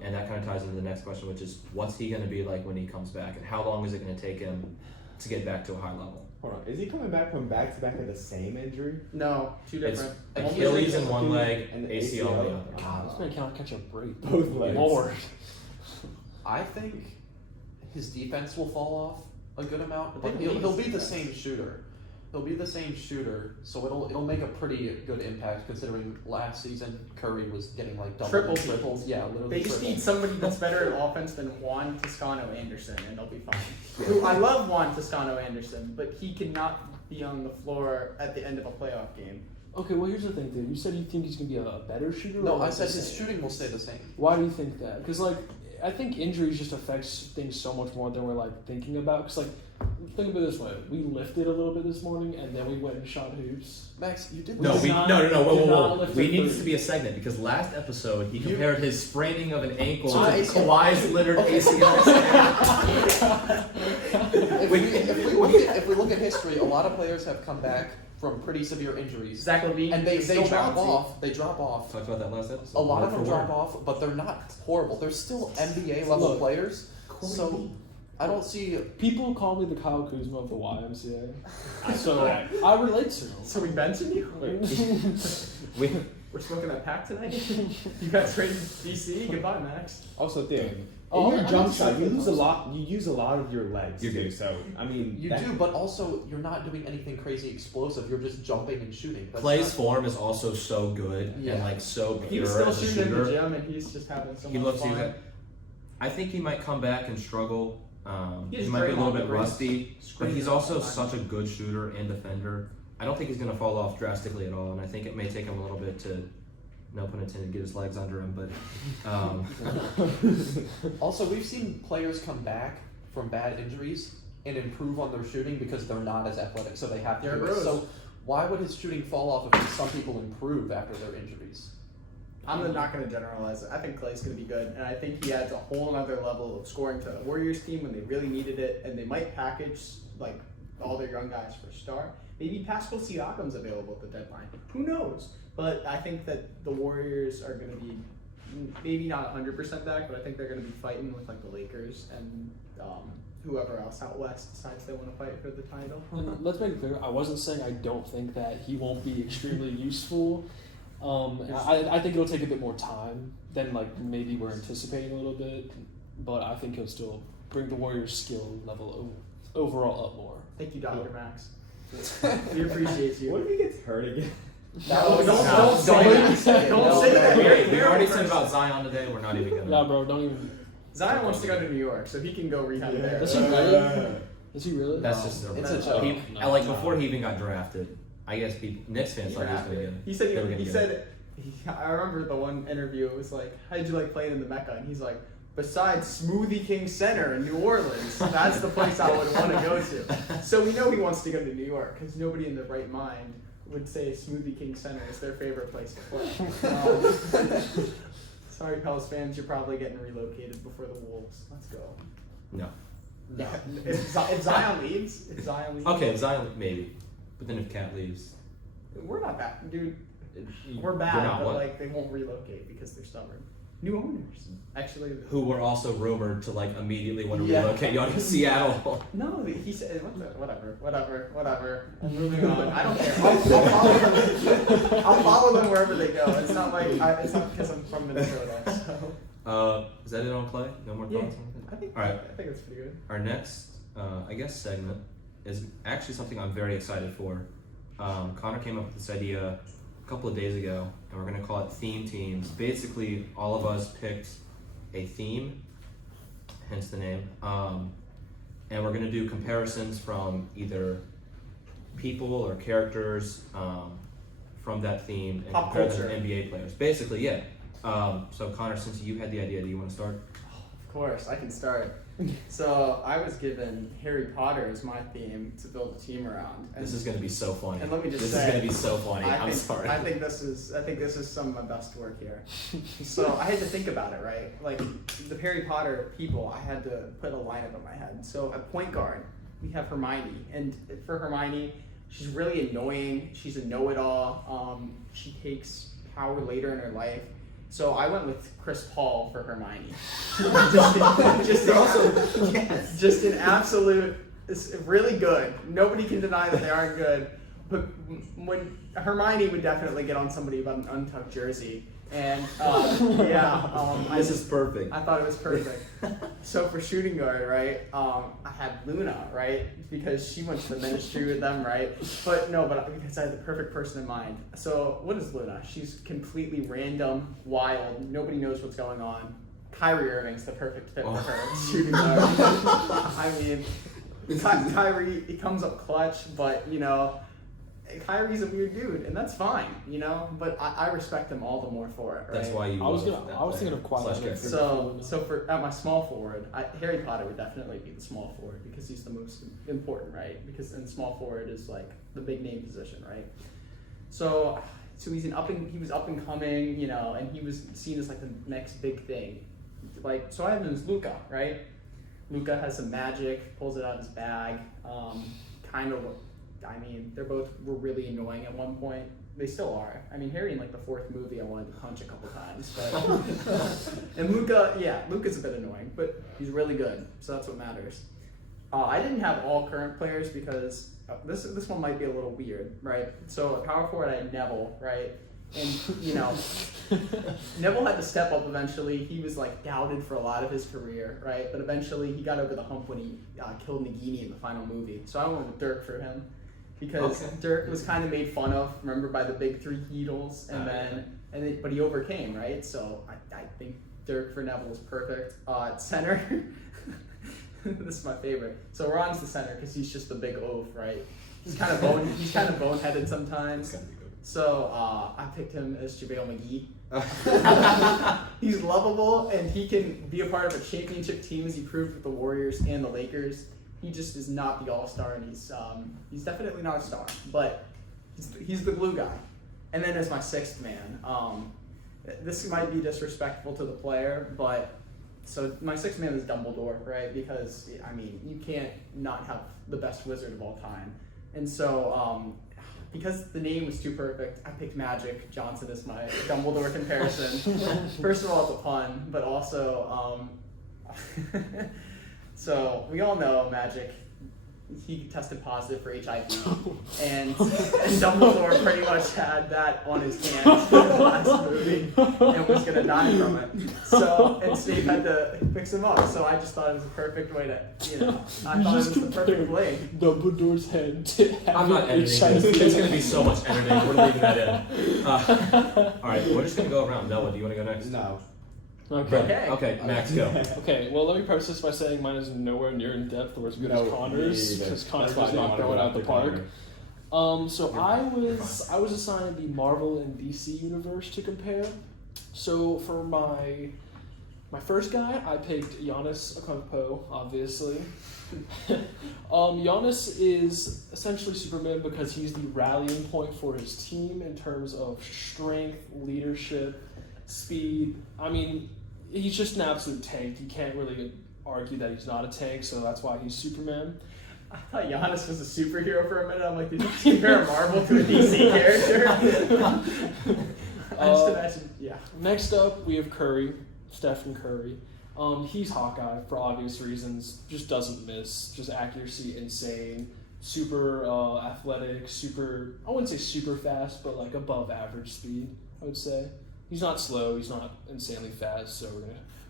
And that kind of ties into the next question, which is what's he going to be like when he comes back, and how long is it going to take him to get back to a high level? Hold on, is he coming back from back-to-back of the same injury? No, two It's different. Achilles in one leg, And ACL in the other. God, this man cannot catch a break. Both legs. Lord. I think his defense will fall off a good amount, But but they he'll need be the defense. same shooter. He'll be the same shooter, so it'll make a pretty good impact considering last season Curry was getting like Triples. triples. Yeah, literally. They just triples. need somebody that's better at offense than Juan Toscano Anderson, and they'll be fine. Who I love Juan Toscano Anderson, but he cannot be on the floor at the end of a playoff game. Okay, well here's the thing, dude. You said you think he's gonna be a better shooter. No, or I the said his same? shooting will stay the same. Why do you think that? Because like I think injuries just affects things so much more than we're like thinking about. Because like think of it this way: we lifted a little bit this morning, and then we went and shot hoops. Max, you did No, this. we- Whoa, did not lift We a need this three. to be a segment because last episode he You- compared his spraining of an ankle to I- Kawhi's littered Okay. ACL. if we look at history, a lot of players have come back from pretty severe injuries, Zach Levine, and they is still drop bouncy. off. They drop off. Talked about that last episode. A lot of Word them for drop word. off, but they're not horrible. They're still NBA level Look. players. So I don't see. People call me the Kyle Kuzma of the YMCA, so I relate to him. So we benching you? We, We're smoking that pack tonight? You got traded to DC? Goodbye, Max. Also, Theo, Oh, in your I'm jump excited shot, you for lose a those. lot. You use a lot of your legs You too. do. So I mean, You that- do, but also you're not doing anything crazy explosive. You're just jumping and shooting. That's Clay's not- form is also so good and Yeah. like so He pure was still as a shooting in the shooter. gym, and he's just having so He much looks. fun. I think he might come back and struggle. He He's might be a little Draymond bit Green. rusty, but Screaming he's all also the time. such a good shooter and defender. I don't think he's going to fall off drastically at all, and I think it may take him a little bit to, no pun intended, get his legs under him. But Also, we've seen players come back from bad injuries and improve on their shooting because they're not as athletic, so they have to Derrick do it. Rose. So why would his shooting fall off if some people improve after their injuries? I'm not going to generalize it. I think Clay's going to be good, and I think he adds a whole other level of scoring to the Warriors team when they really needed it, and they might package like all their young guys for a start. Maybe Pascal Siakam's available at the deadline. Who knows? But I think that the Warriors are going to be maybe not 100% back, but I think they're going to be fighting with like the Lakers and whoever else out west decides they want to fight for the title. And let's make it clear, I wasn't saying I don't think that he won't be extremely useful. I think it'll take a bit more time than like maybe we're anticipating a little bit, but I think he'll still bring the Warriors' skill level overall up more. Thank you, Dr. Max. We appreciate you. What if he gets hurt again? No, don't No, say don't that. say Don't No, say no, that. no. You're a we've already terrible said person. about Zion today. We're not even going Yeah, bro, don't even. Zion wants to go to New York, so he can go rehab there. Is he really? Is he really? That's just a It's a rap. joke. No, like no. before he even got drafted. I guess Knicks fans thought he was going to get him. He said. They were gonna He get said. I remember the one interview. It was like, "How'd you like playing in the Mecca?" And he's like, "Besides Smoothie King Center in New Orleans, that's the place I would want to go to." So we know he wants to go to New York because nobody in their right mind would say Smoothie King Center is their favorite place to play. Sorry, Pels fans, you're probably getting relocated before the Wolves. Let's go. No. No. If Zion leaves, Okay, Zion maybe, but then if Cat leaves, we're not that, dude. We're They're bad, not but what? like they won't relocate because they're stubborn. New owners, actually. Who were also rumored to like immediately want to Yeah. relocate y'all to Seattle. No, he said whatever. I'm moving on. I don't care. I'll follow them. I'll follow them wherever they go. It's not like it's not because I'm from Minnesota. So Is that it on Klay? No more Yeah. thoughts on it? I think All right. I think it's pretty good. Our next, I guess, segment is actually something I'm very excited for. Connor came up with this idea a couple of days ago, and we're going to call it Theme Teams. Basically, all of us picked a theme, hence the name, and we're going to do comparisons from either people or characters from that theme and Pop compare them culture. to NBA players. Basically, yeah. So Connor, since you had the idea, do you want to start? Of course, I can start. So I was given Harry Potter as my theme to build a team around. And This is going to be so funny. And let me just this say, is going to be so funny. I'm sorry. I think this is some of my best work here. So I had to think about it, right? Like the Harry Potter people, I had to put a lineup in my head. So at point guard, we have Hermione, and for Hermione, she's really annoying. She's a know-it-all. She takes power later in her life. So I went with Chris Paul for Hermione. just an absolute, it's really good. Nobody can deny that they aren't good. But when Hermione would definitely get on somebody about an untucked jersey, and This is perfect. I thought it was perfect. So for shooting guard, right, I had Luna, right, because she went to the ministry with them, right? But because I had the perfect person in mind. So what is Luna? She's completely random, wild. Nobody knows what's going on. Kyrie Irving's the perfect fit for her, shooting guard. I mean, Kyrie, he comes up clutch, but Kyrie's a weird dude, and that's fine, But I respect them all the more for it. Right? That's why you. I was love thinking of Kawhi Slash Leonard. character. So for at my small forward, Harry Potter would definitely be the small forward because he's the most important, right? Because in small forward is like the big name position, right? So he was up and coming, and he was seen as like the next big thing. So I have him as Luka, right? Luka has some magic, pulls it out of his bag, they both were really annoying at one point. They still are. I mean, Harry in like the fourth movie, I wanted to punch a couple times, but and Luka's a bit annoying, but he's really good, so that's what matters. I didn't have all current players because this one might be a little weird, right? So at power forward, I had Neville, right? And Neville had to step up eventually. He was like doubted for a lot of his career, right? But eventually he got over the hump when he killed Nagini in the final movie. So I went with Dirk for him because Dirk was kind of made fun of, remember, by the big three Heatles, but he overcame, right? So I think Dirk for Neville is perfect. At center, this is my favorite. So Ron's the center because he's just the big oaf, right? He's kind of boneheaded sometimes. So I picked him as JaVale McGee. He's lovable, and he can be a part of a championship team as he proved with the Warriors and the Lakers. He just is not the all-star, and he's definitely not a star, but he's the glue guy. And then as my sixth man, this might be disrespectful to the player, but so my sixth man is Dumbledore, right? Because I mean, you can't not have the best wizard of all time, and so. Because the name was too perfect, I picked Magic Johnson as my Dumbledore comparison. First of all, it's a pun, but also, so we all know Magic. He tested positive for HIV, and Dumbledore pretty much had that on his hands in the last movie and was gonna die from it. So, and Snape had to fix him up. So I just thought it was a perfect way to, I thought it was the perfect link. Dumbledore's head to I'm not editing HIV. this. It's going to be so much editing. We're leaving that in. All right, we're just going to go around. Noah, do you want to go next? No. Okay, Max, go. Okay, well, let me preface this by saying mine is nowhere near in depth or as good as Connor's, because Connor does not throw it out the park. So I was assigned the Marvel and DC universe to compare. So for my first guy, I picked Giannis Antetokounmpo, obviously. Giannis is essentially Superman because he's the rallying point for his team in terms of strength, leadership, speed. I mean, he's just an absolute tank. You can't really argue that he's not a tank, so that's why he's Superman. I thought Giannis was a superhero for a minute. I'm like, did you compare Marvel to a DC character? I just imagine, yeah. Next up, we have Curry, Stephen Curry. He's Hawkeye for obvious reasons. Just doesn't miss. Just accuracy insane. Super athletic. Super. I wouldn't say super fast, but like above average speed. I would say he's not slow. He's not insanely fast. So we're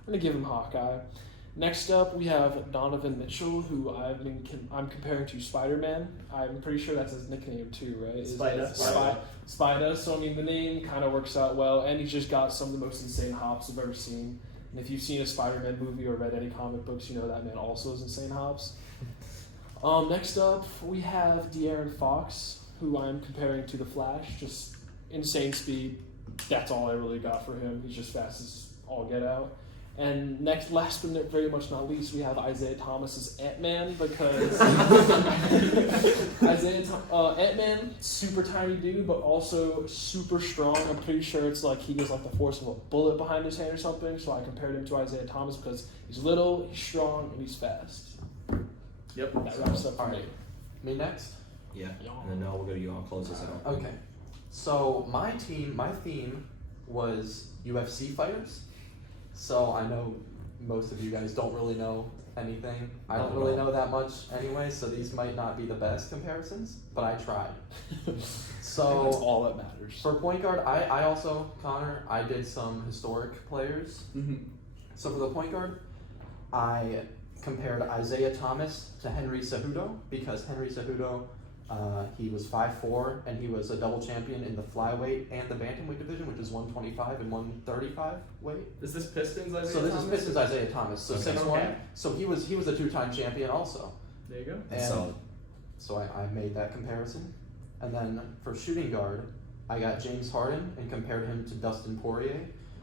gonna give him Hawkeye. Next up, we have Donovan Mitchell, who I'm comparing to Spider-Man. I'm pretty sure that's his nickname too, right? Spida. So I mean, the name kind of works out well, and he's just got some of the most insane hops I've ever seen. And if you've seen a Spider-Man movie or read any comic books, you know that man also has insane hops. Next up, we have De'Aaron Fox, who I'm comparing to the Flash. Just insane speed. That's all I really got for him. He's just fast as all get out. And last but very much not least, we have Isaiah Thomas as Ant-Man, because Ant-Man, super tiny dude, but also super strong. I'm pretty sure it's like he has like the force of a bullet behind his hand or something. So I compared him to Isaiah Thomas because he's little, he's strong, and he's fast. Yep. That wraps up for me. Me next? Yeah. And then we'll go to you. I'll close this out. Okay. So my theme was UFC fighters. So I know most of you guys don't really know anything. I don't really know that much anyway, so these might not be the best comparisons, but I tried. So that's all that matters. For point guard, I also, Connor, I did some historic players. Mm-hmm. So for the point guard, I compared Isaiah Thomas to Henry Cejudo, because Henry Cejudo, he was 5'4", and he was a double champion in the flyweight and the bantamweight division, which is 125 and 135 weight. Is this Pistons Isaiah So this Thomas? is Pistons Isaiah Thomas. So Okay. 6'1". Okay. So he was a 2-time champion also. There you go. And Solid. so I made that comparison. And then for shooting guard, I got James Harden and compared him to Dustin Poirier,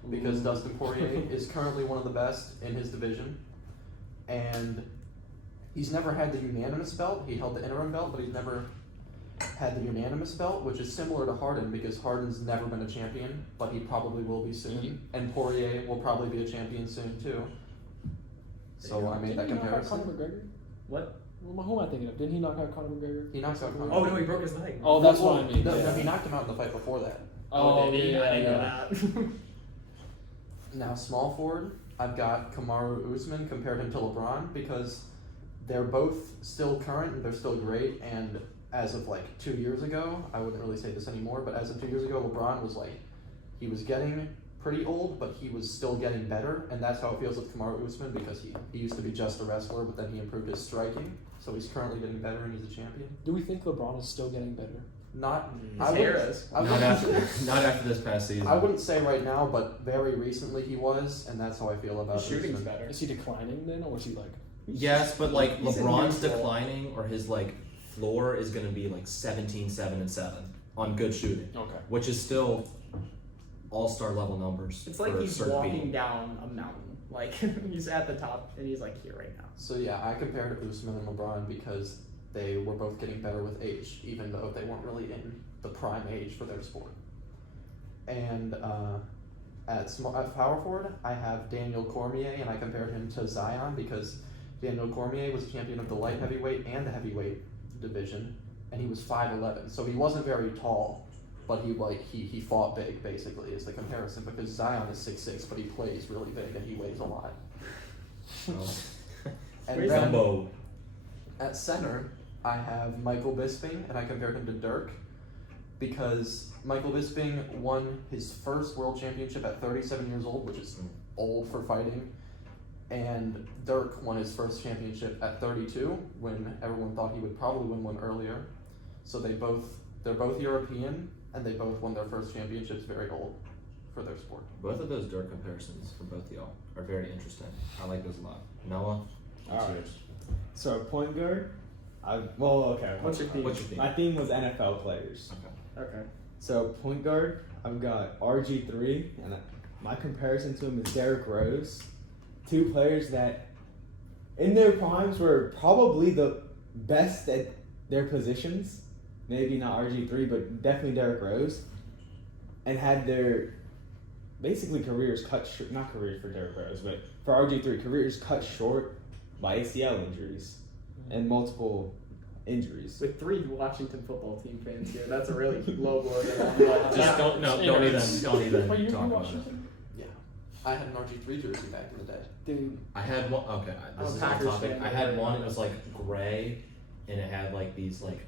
because Dustin Poirier is currently one of the best in his division. And he's never had the unanimous belt. He held the interim belt, but he's never had the unanimous belt, which is similar to Harden, because Harden's never been a champion, but he probably will be soon. Mhm. And Poirier will probably be a champion soon too. So I made that Didn't he knock out comparison. Conor McGregor? What? Well, who am I thinking of? Didn't he knock out Conor McGregor? He knocked out Conor. Oh no, he broke his leg. Oh, that's what I mean. No, yeah. no, he knocked him out in the fight before that. Oh, did he? yeah, I didn't know yeah. that. Now, small forward, I've got Kamaru Usman, compared him to LeBron, because they're both still current and they're still great. And as of like 2 years ago, I wouldn't really say this anymore, but as of 2 years ago, LeBron was like, he was getting pretty old, but he was still getting better. And that's how it feels with Kamaru Usman, because he used to be just a wrestler, but then he improved his striking. So he's currently getting better and he's a champion. Do we think LeBron is still getting better? Not, His I hair wouldn't- is. I Not after this past season. I wouldn't say right now, but very recently he was, and that's how I feel about His shooting's Usman. better. Is he declining then, or is he like? Yes, but like He's in LeBron's neutral. declining, or his like floor is going to be like 17, 7, and 7 on good shooting, Okay. which is still all-star level numbers. It's like for he's certain walking people. down a mountain. Like he's at the top and he's like here right now. So yeah, I compared Usman and LeBron because they were both getting better with age, even though they weren't really in the prime age for their sport. And at power forward, I have Daniel Cormier, and I compared him to Zion because Daniel Cormier was champion of the light heavyweight and the heavyweight division, and he was 5'11", so he wasn't very tall, but he fought big, basically, is the comparison, because Zion is 6'6", but he plays really big and he weighs a lot. So, And Where's then Dumbo. at center, I have Michael Bisping, and I compared him to Dirk because Michael Bisping won his first world championship at 37 years old, which is old for fighting, and Dirk won his first championship at 32 when everyone thought he would probably win one earlier. So they're both European, and they both won their first championships very old for their sport. Both of those Dirk comparisons for both y'all are very interesting. I like those a lot. Noah, what's Alright. yours? So point guard, okay. What's your theme? What's your theme? My theme was NFL players. Okay. So point guard, I've got RG3, and my comparison to him is Derrick Rose. Two players that, in their primes, were probably the best at their positions. Maybe not RG3, but definitely Derrick Rose, and had their basically careers cut short. Not careers for Derrick Rose, but for RG3, careers cut short by ACL injuries and multiple injuries. With 3 Washington football team fans here, that's a really low blow. But Just don't even Are you talk in about it. Washington? Yeah. I had an RG3 jersey back in the day. Dude, I had one. Okay, this I'm a is off Packers topic. fan, I but had one. It was like gray, and it had like these like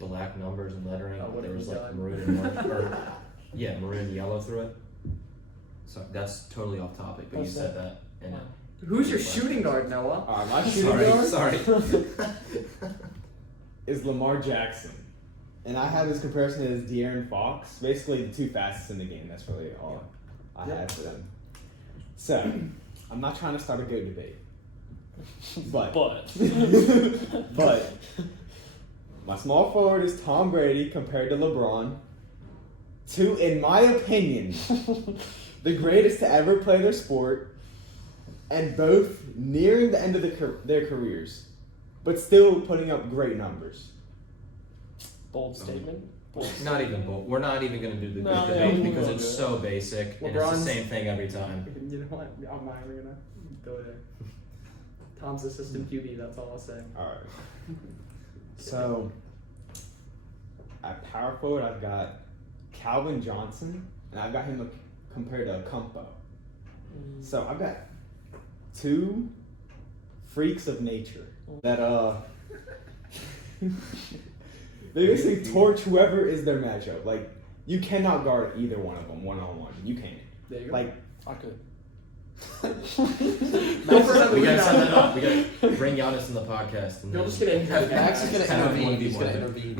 black numbers and lettering. Oh, what There have was you like done? maroon and maroon and yellow through it. So that's totally off topic, but you What's said that. And Who's your shooting guard, Noah? My shooting guard sorry. is Lamar Jackson. And I have his comparison as De'Aaron Fox. Basically, the 2 fastest in the game. That's really all I had for them. So, I'm not trying to start a GOAT debate. But my small forward is Tom Brady compared to LeBron. 2, in my opinion, the greatest to ever play their sport, and both nearing the end of their careers, but still putting up great numbers. bold statement. Not even bold. We're not even going to do the No, good yeah, debate we'll because go it's good. so basic and it's LeBron's- the same thing every time. You know what? I'm not even gonna go there. Tom's assistant QB. That's all I'll say. Alright. So, at power forward, I've got Calvin Johnson, and I've got him compared to Kumpo. So, I've got 2 freaks of nature that, they basically torch whoever is their matchup. Like, you cannot guard either one of them one-on-one. You can't. There you go. Like, I could. Go for another We gotta rebound. set that up. We gotta bring Giannis in the podcast. And You'll then just get injured. Max is going to Kind of intervene. wanna be He's going to one. intervene.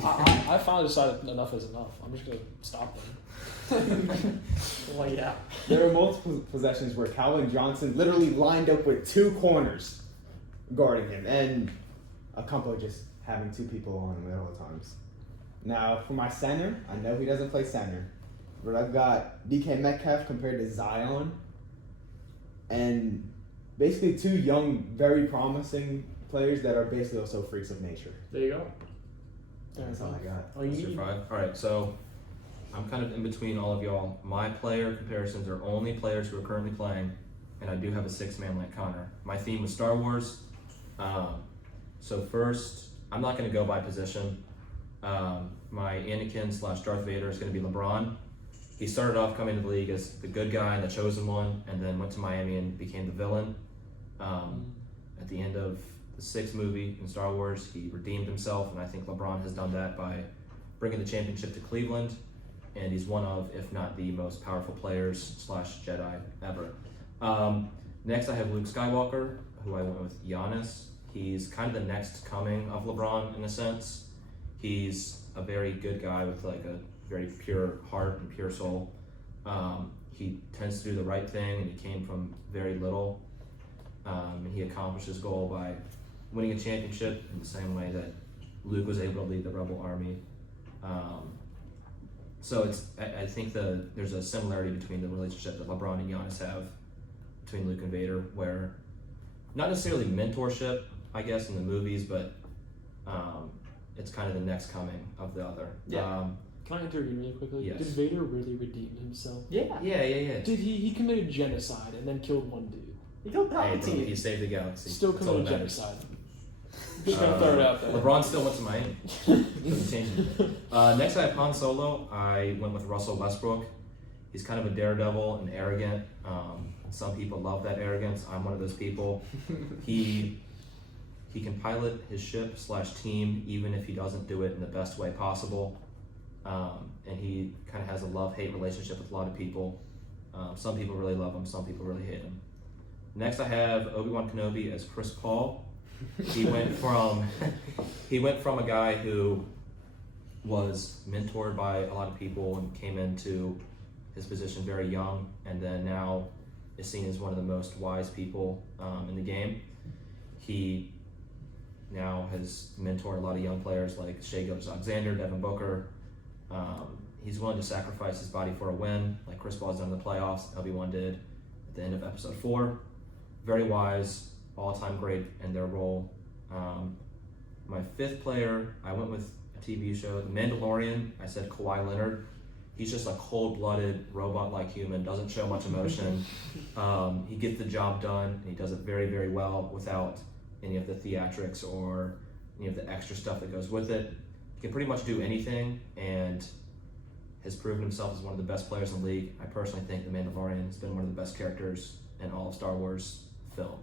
I finally decided enough is enough. I'm just gonna stop them. Well, yeah. there were multiple possessions where Calvin Johnson literally lined up with 2 corners guarding him, and Kumpo just having 2 people on him at all times. Now, for my center, I know he doesn't play center, but I've got DK Metcalf compared to Zion, and basically 2 young, very promising players that are basically also freaks of nature. There you go. That's all I got. All you That's your need. 5. All right, so I'm kind of in between all of y'all. My player comparisons are only players who are currently playing, and I do have a 6-man like Connor. My theme was Star Wars. So first, I'm not going to go by position. My Anakin / Darth Vader is going to be LeBron. He started off coming to the league as the good guy and the chosen one, and then went to Miami and became the villain. At the end of the 6th movie in Star Wars, he redeemed himself, and I think LeBron has done that by bringing the championship to Cleveland, and he's one of, if not the most powerful players / Jedi ever. Next, I have Luke Skywalker, who I went with Giannis. He's kind of the next coming of LeBron in a sense. He's a very good guy with like a very pure heart and pure soul. He tends to do the right thing, and he came from very little. And he accomplished his goal by winning a championship in the same way that Luke was able to lead the Rebel Army. So I think there's a similarity between the relationship that LeBron and Giannis have between Luke and Vader, where not necessarily mentorship, I guess, in the movies, but it's kind of the next coming of the other. Yeah. Can I intervene really quickly? Yes. Did Vader really redeem himself? Yeah. Yeah. Did he committed genocide and then killed one dude? You killed Hey, Palpatine. he saved the galaxy. Still That's all that committed matters. genocide. Just gonna throw it out there. LeBron still went to Miami. Doesn't change anything. Next, I have Han Solo. I went with Russell Westbrook. He's kind of a daredevil and arrogant. Some people love that arrogance. I'm one of those people. He can pilot his ship / team even if he doesn't do it in the best way possible. And he kind of has a love-hate relationship with a lot of people. Some people really love him. Some people really hate him. Next, I have Obi-Wan Kenobi as Chris Paul. He went from a guy who was mentored by a lot of people and came into his position very young, and then now is seen as one of the most wise people in the game. He now has mentored a lot of young players like Shai Gilgeous-Alexander, Devin Booker. He's willing to sacrifice his body for a win, like Chris Paul has done in the playoffs. Obi-Wan did at the end of episode 4. Very wise, all-time great in their role. My 5th player, I went with a TV show, The Mandalorian. I said Kawhi Leonard. He's just a cold-blooded, robot-like human, doesn't show much emotion. He gets the job done, and he does it very, very well without any of the theatrics or the extra stuff that goes with it. He can pretty much do anything, and has proven himself as one of the best players in the league. I personally think The Mandalorian has been one of the best characters in all of Star Wars film.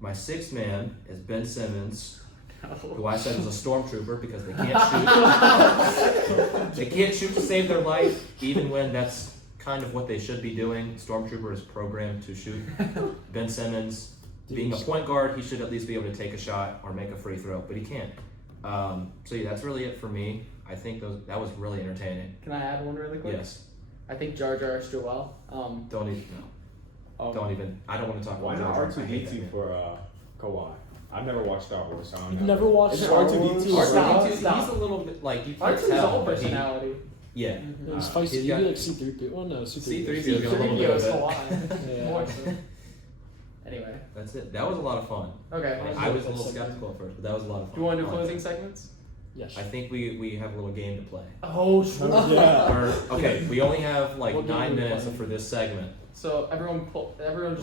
My sixth man is Ben Simmons, who I said was a stormtrooper because they can't shoot. They can't shoot to save their life, even when that's kind of what they should be doing. Stormtrooper is programmed to shoot. Ben Simmons, being a point guard, he should at least be able to take a shot or make a free throw, but he can't. So yeah, that's really it for me. I think that was really entertaining. Can I add one really quick? Yes. I think Jar Jar is Joel. Don't even. No. Don't even. I don't want to talk Why about not Jar Jar. I hate that R2D2 man. for Kawhi? I've never watched Star Wars, so I don't You've know. never watched Is it Star R2D2? Wars? Stop. He's a little bit like you can't R2's tell. whole but he- personality. Yeah. It's feisty. He's You'd got- be like C3PO. Well, no, C3PO. C3PO. He's got a little bit Sergio is of it. Hawaii. Yeah. More so. Anyway, That's it. That was a lot of fun. okay. I was a little skeptical at first, but that was a lot of fun. Do you want to do closing segments? Yes. I think we have a little game to play. Oh, sure. Yeah. Okay, we only have like What game 9 are we minutes playing? for this segment. So everyone just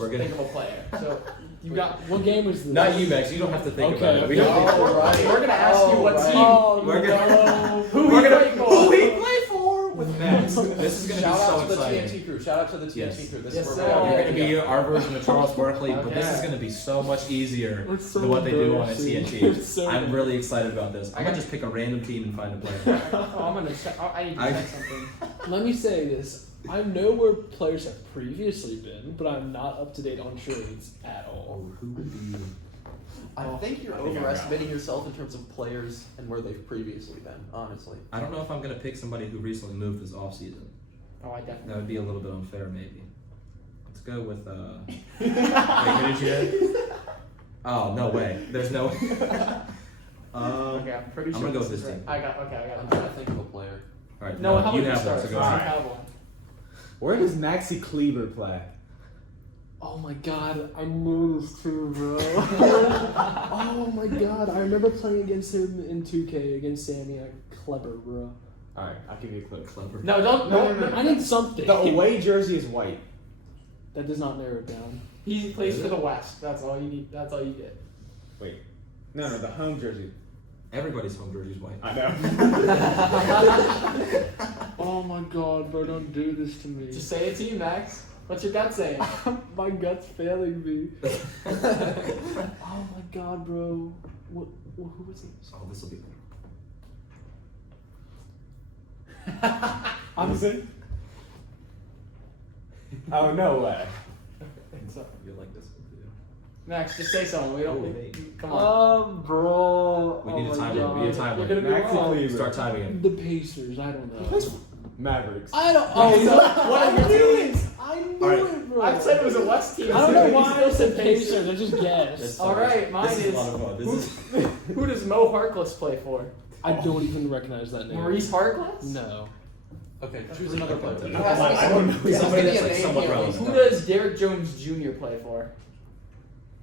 We're gonna- think of a player. So you got. What game is this? Not you, Max. You don't have to think Okay, about it. We okay. don't. Oh, right. We're gonna ask you what right. team. Oh, We're gonna- Who We're he gonna played for. who he play for with Max. This is gonna Shout be so out to the exciting. TNT crew. Shout out to the TNT Yes. crew. This Yes, is sir. where we're You're at. gonna be our version of Charles Barkley, but this is Okay. gonna be so much easier It's so than what they do on a embarrassing. TNT. It's so I'm really excited about this. I'm I gonna got- just pick a random team and find a player. Oh, I'm gonna check. I need to check something. Let me say this. I know where players have previously been, but I'm not up to date on trades at all. Who would be? I think you're I think I overestimating yourself in terms of players and where they've previously been, honestly. I don't know if I'm gonna pick somebody who recently moved this offseason. Oh, I definitely. That would be a little bit unfair, maybe. Let's go with. Wait, who did you have? Oh no way! There's no. Okay, I'm pretty I'm sure. gonna go with is this right. team. I got. Okay, I got. I'm it. trying to think of a player. All right. No, how you about have one. start? So go I ahead. have one. Where does Maxi Kleber play? Oh my god, I know this too, bro. Oh my god, I remember playing against him in 2K against Sammy. Clever, bro. Alright, I'll give you a clue. Clever. No, don't. No. I need something. The away jersey is white. That does not narrow it down. He plays Is for it? the West. That's all you need. That's all you get. No, the home jersey. Everybody's home jersey's white. I know. Oh my god, bro, don't do this to me. Just say a team, Max. What's your gut saying? My gut's failing me. Oh my god, bro. Who was it? Oh, this will be. Honestly? Oh, no way. You'll like this one too. Max, just say something. We don't. Oh, wait. Come on. Bro. We need oh a my timer. God. We need a timer. You're gonna be Maxi wrong. Kleber. Start timing him. The Pacers, I don't know. Mavericks. I don't. Oh, Oh, so what are your teams? I knew All right. it, bro. I said it was a West team. I don't know You why still I said said Pacers. I just guessed. That's All fine. right, mine This is is- a lot of fun. This is. Who does Mo Harkless play for? I don't even recognize that name. Maurice Harkless? No. Okay, choose another player. Okay. It has to be I don't know. it has to Somebody be that's a like name somewhat at relevant. least. Who does Derrick Jones Jr. play for?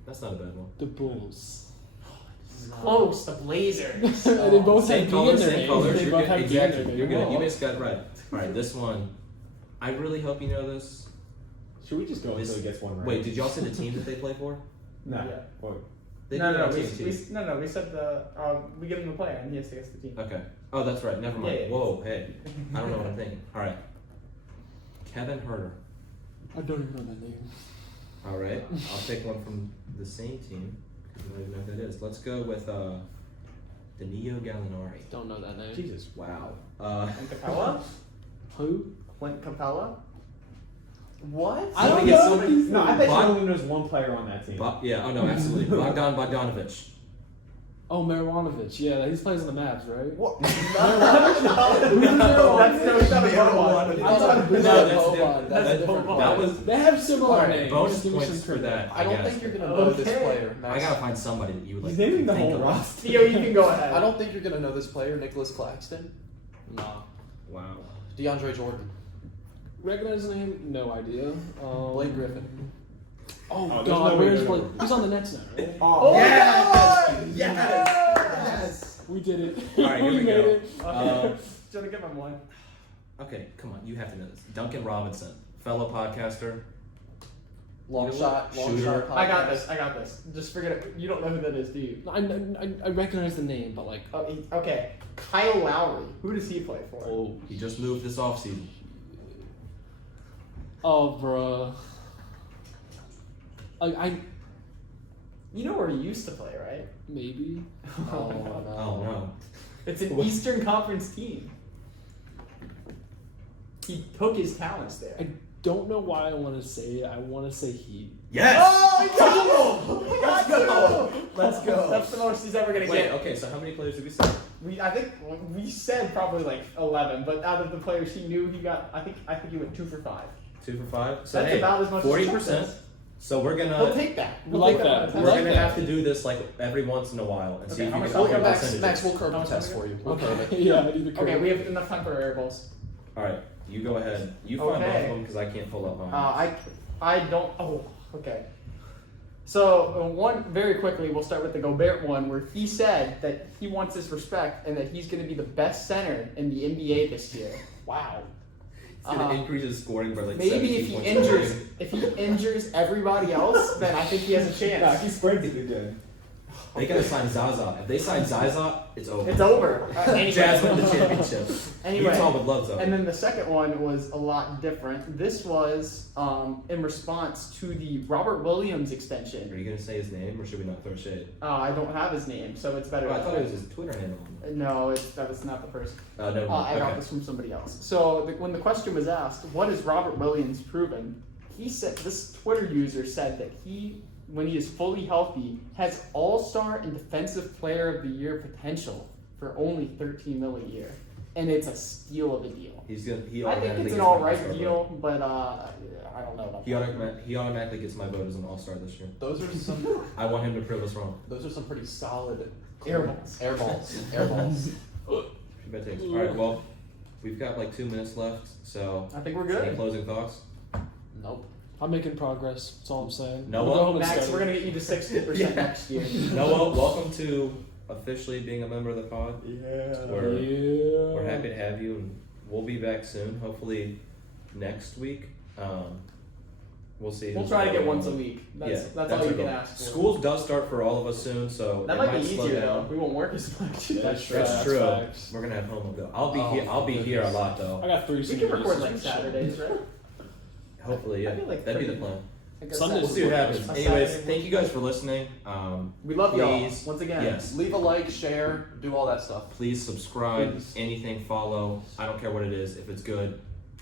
That's not a bad one. The Bulls. Close, the Blazers. They both Same have B in colors, their same names. colors. They You're both good. have B in Exactly. their You're name. good. You just got it right. All right, this one. I really hope you know this. Should we just go until he gets one right? Wait, did y'all say the team that they play for? No. Yeah. Wait. They No, do no, have we TNT. we said we give him the player and he has to guess the team. Okay. Oh, that's right. Never mind. Yeah, yeah. Whoa, hey. I don't know what I'm thinking. All right. Kevin Herter. I don't even know that name. All right. I'll take one from the same team. I don't even know who that is. Let's go with Danilo Gallinari. Don't know that name. Jesus. Wow. Clint Capella? Who? Clint Capella? What? I don't Somebody gets know. somebody- No, I bet you Bog- only knows one player on that team. Yeah. Oh no, absolutely. Bogdan Bogdanovic. Oh, Marijuanovic. Yeah, he's plays on the Mavs, right? What? That's no shot at Boban. I thought No, Boban. that's Boban. That's that- different. that was- They have similar Alright, names. Bonus Just give me points some for credit. that. I don't guess. think you're gonna know this Okay. player. I Max. gotta find somebody that you would like. He's naming the think whole of. roster. Theo, you can go ahead. I don't think you're gonna know this player, Nicholas Claxton. Nah. Wow. DeAndre Jordan. Recognize the name? No idea. Blake Griffin. Oh, there's God, no way where's to Blake? know. He's on the Nets now, right? Oh, yes! Yes! We did it. All right, here we we made go. it. Okay. Jonah, give him one. Okay, come on. You have to know this. Duncan Robinson, fellow podcaster. Long shot. Shooter. I got this. Just forget it. You don't know who that is, do you? I recognize the name, but like, Oh, okay. Kyle Lowry. Who does he play for? oh, He just moved this offseason. oh, bruh. I You know where he used to play, right? maybe. Oh, no. Oh no. It's an Eastern Conference team. He took his talents there. I don't know why I want to say it. I want to say Heat. Yes! Oh, Let's go! Let's go! That's the most he's ever gonna Wait, get. okay, so how many players did we say? I think we said probably like 11, but out of the players he knew, he got. I think he went 2 for 5. 2 for 5? So That's hey, about as much as 40%. Chuck does. So we're We'll gonna take that. We like take that. on a we're test. gonna have to do this like every once in a while and see Okay, if how you much can will we up go the back? percentages. Max, we'll curve the How much test time for we you. We'll curve it. Yeah, I need to curve Okay, it. we have enough time for air balls. All right, you go ahead. You find both Okay. of them because I can't pull up mine. I don't. Oh, okay. So one very quickly, we'll start with the Gobert one, where he said that he wants his respect and that he's going to be the best center in the NBA this year. Wow. It's gonna increase his scoring by like Maybe if 17 he points a game. injures everybody else, then I think he has a Nah, chance. he spreads it again. They gotta sign Zaza. If they sign Zaza, it's over. It's over. Anyway. Jazz win the championship. Anyway, Utah would love Zaza. and then the second one was a lot different. This was in response to the Robert Williams extension. Are you gonna say his name or should we not throw shade? I don't have his name, so it's better. Oh, I to- thought it was his Twitter handle. No, that was not the person. No. I got Okay. this from somebody else. So when the question was asked, what has Robert Williams proven? He said, this Twitter user said that he, when he is fully healthy, has All-Star and Defensive Player of the Year potential for only $13 million a year, and it's a steal of a deal. He I think automatically it's an gets all my right All-Star deal, vote. but I don't know about He that. he automatically gets my vote as an All-Star this year. Those are some. I want him to prove us wrong. Those are some pretty solid. Air balls. Air balls. Air balls. Bad takes. All right. Well, we've got like 2 minutes left. So, I think we're any good. closing thoughts? Nope. I'm making progress. That's all I'm saying. Noah? We'll go home and Max, study. we're gonna get you to 60% Yeah. next year. Noah, welcome to officially being a member of the pod. Yeah. We're happy to have you, and we'll be back soon. Hopefully next week. We'll see. We'll who's try to get available. once a week. That's Yeah, all our you can goal. ask for. School does start for all of us soon, so That it might be slow easier though. down. We won't work as much. That's true. That's true. Facts. We're gonna have homework though. I'll be Oh, here. I'll be here a lot though. I got 3 We senior can record years. like Saturdays, right? Hopefully, yeah. I feel like That'd be the pretty- plan. I guess Sundays We'll that's- see what happens. a Anyways, Saturday. thank you guys for listening. We love y'all please, once again. Yes. Leave a like, share, do all that stuff. Please subscribe. Please. Anything, follow. I don't care what it is. If it's good,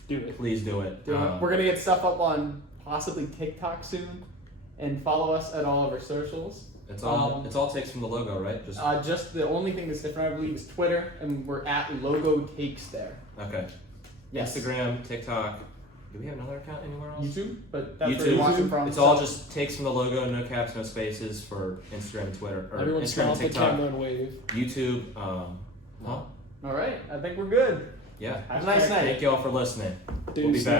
Do it. please do it. We're gonna get stuff up on possibly TikTok soon, and follow us at all of our socials. It's all. It's all takes from the logo, right? Just the only thing that's different, I believe, is Twitter, and we're at Logo Takes there. Okay. Yes. Instagram, TikTok. Do we have another account anywhere else? YouTube, but that's where you're YouTube. watching from. It's all just takes from the logo, no caps, no spaces for Instagram and Twitter, or Everyone Instagram stand and off the TikTok, camera and wave. YouTube. Huh? All right. I think we're good. Yeah. Have a nice night. Thank you all for listening. We'll be Deuces. back.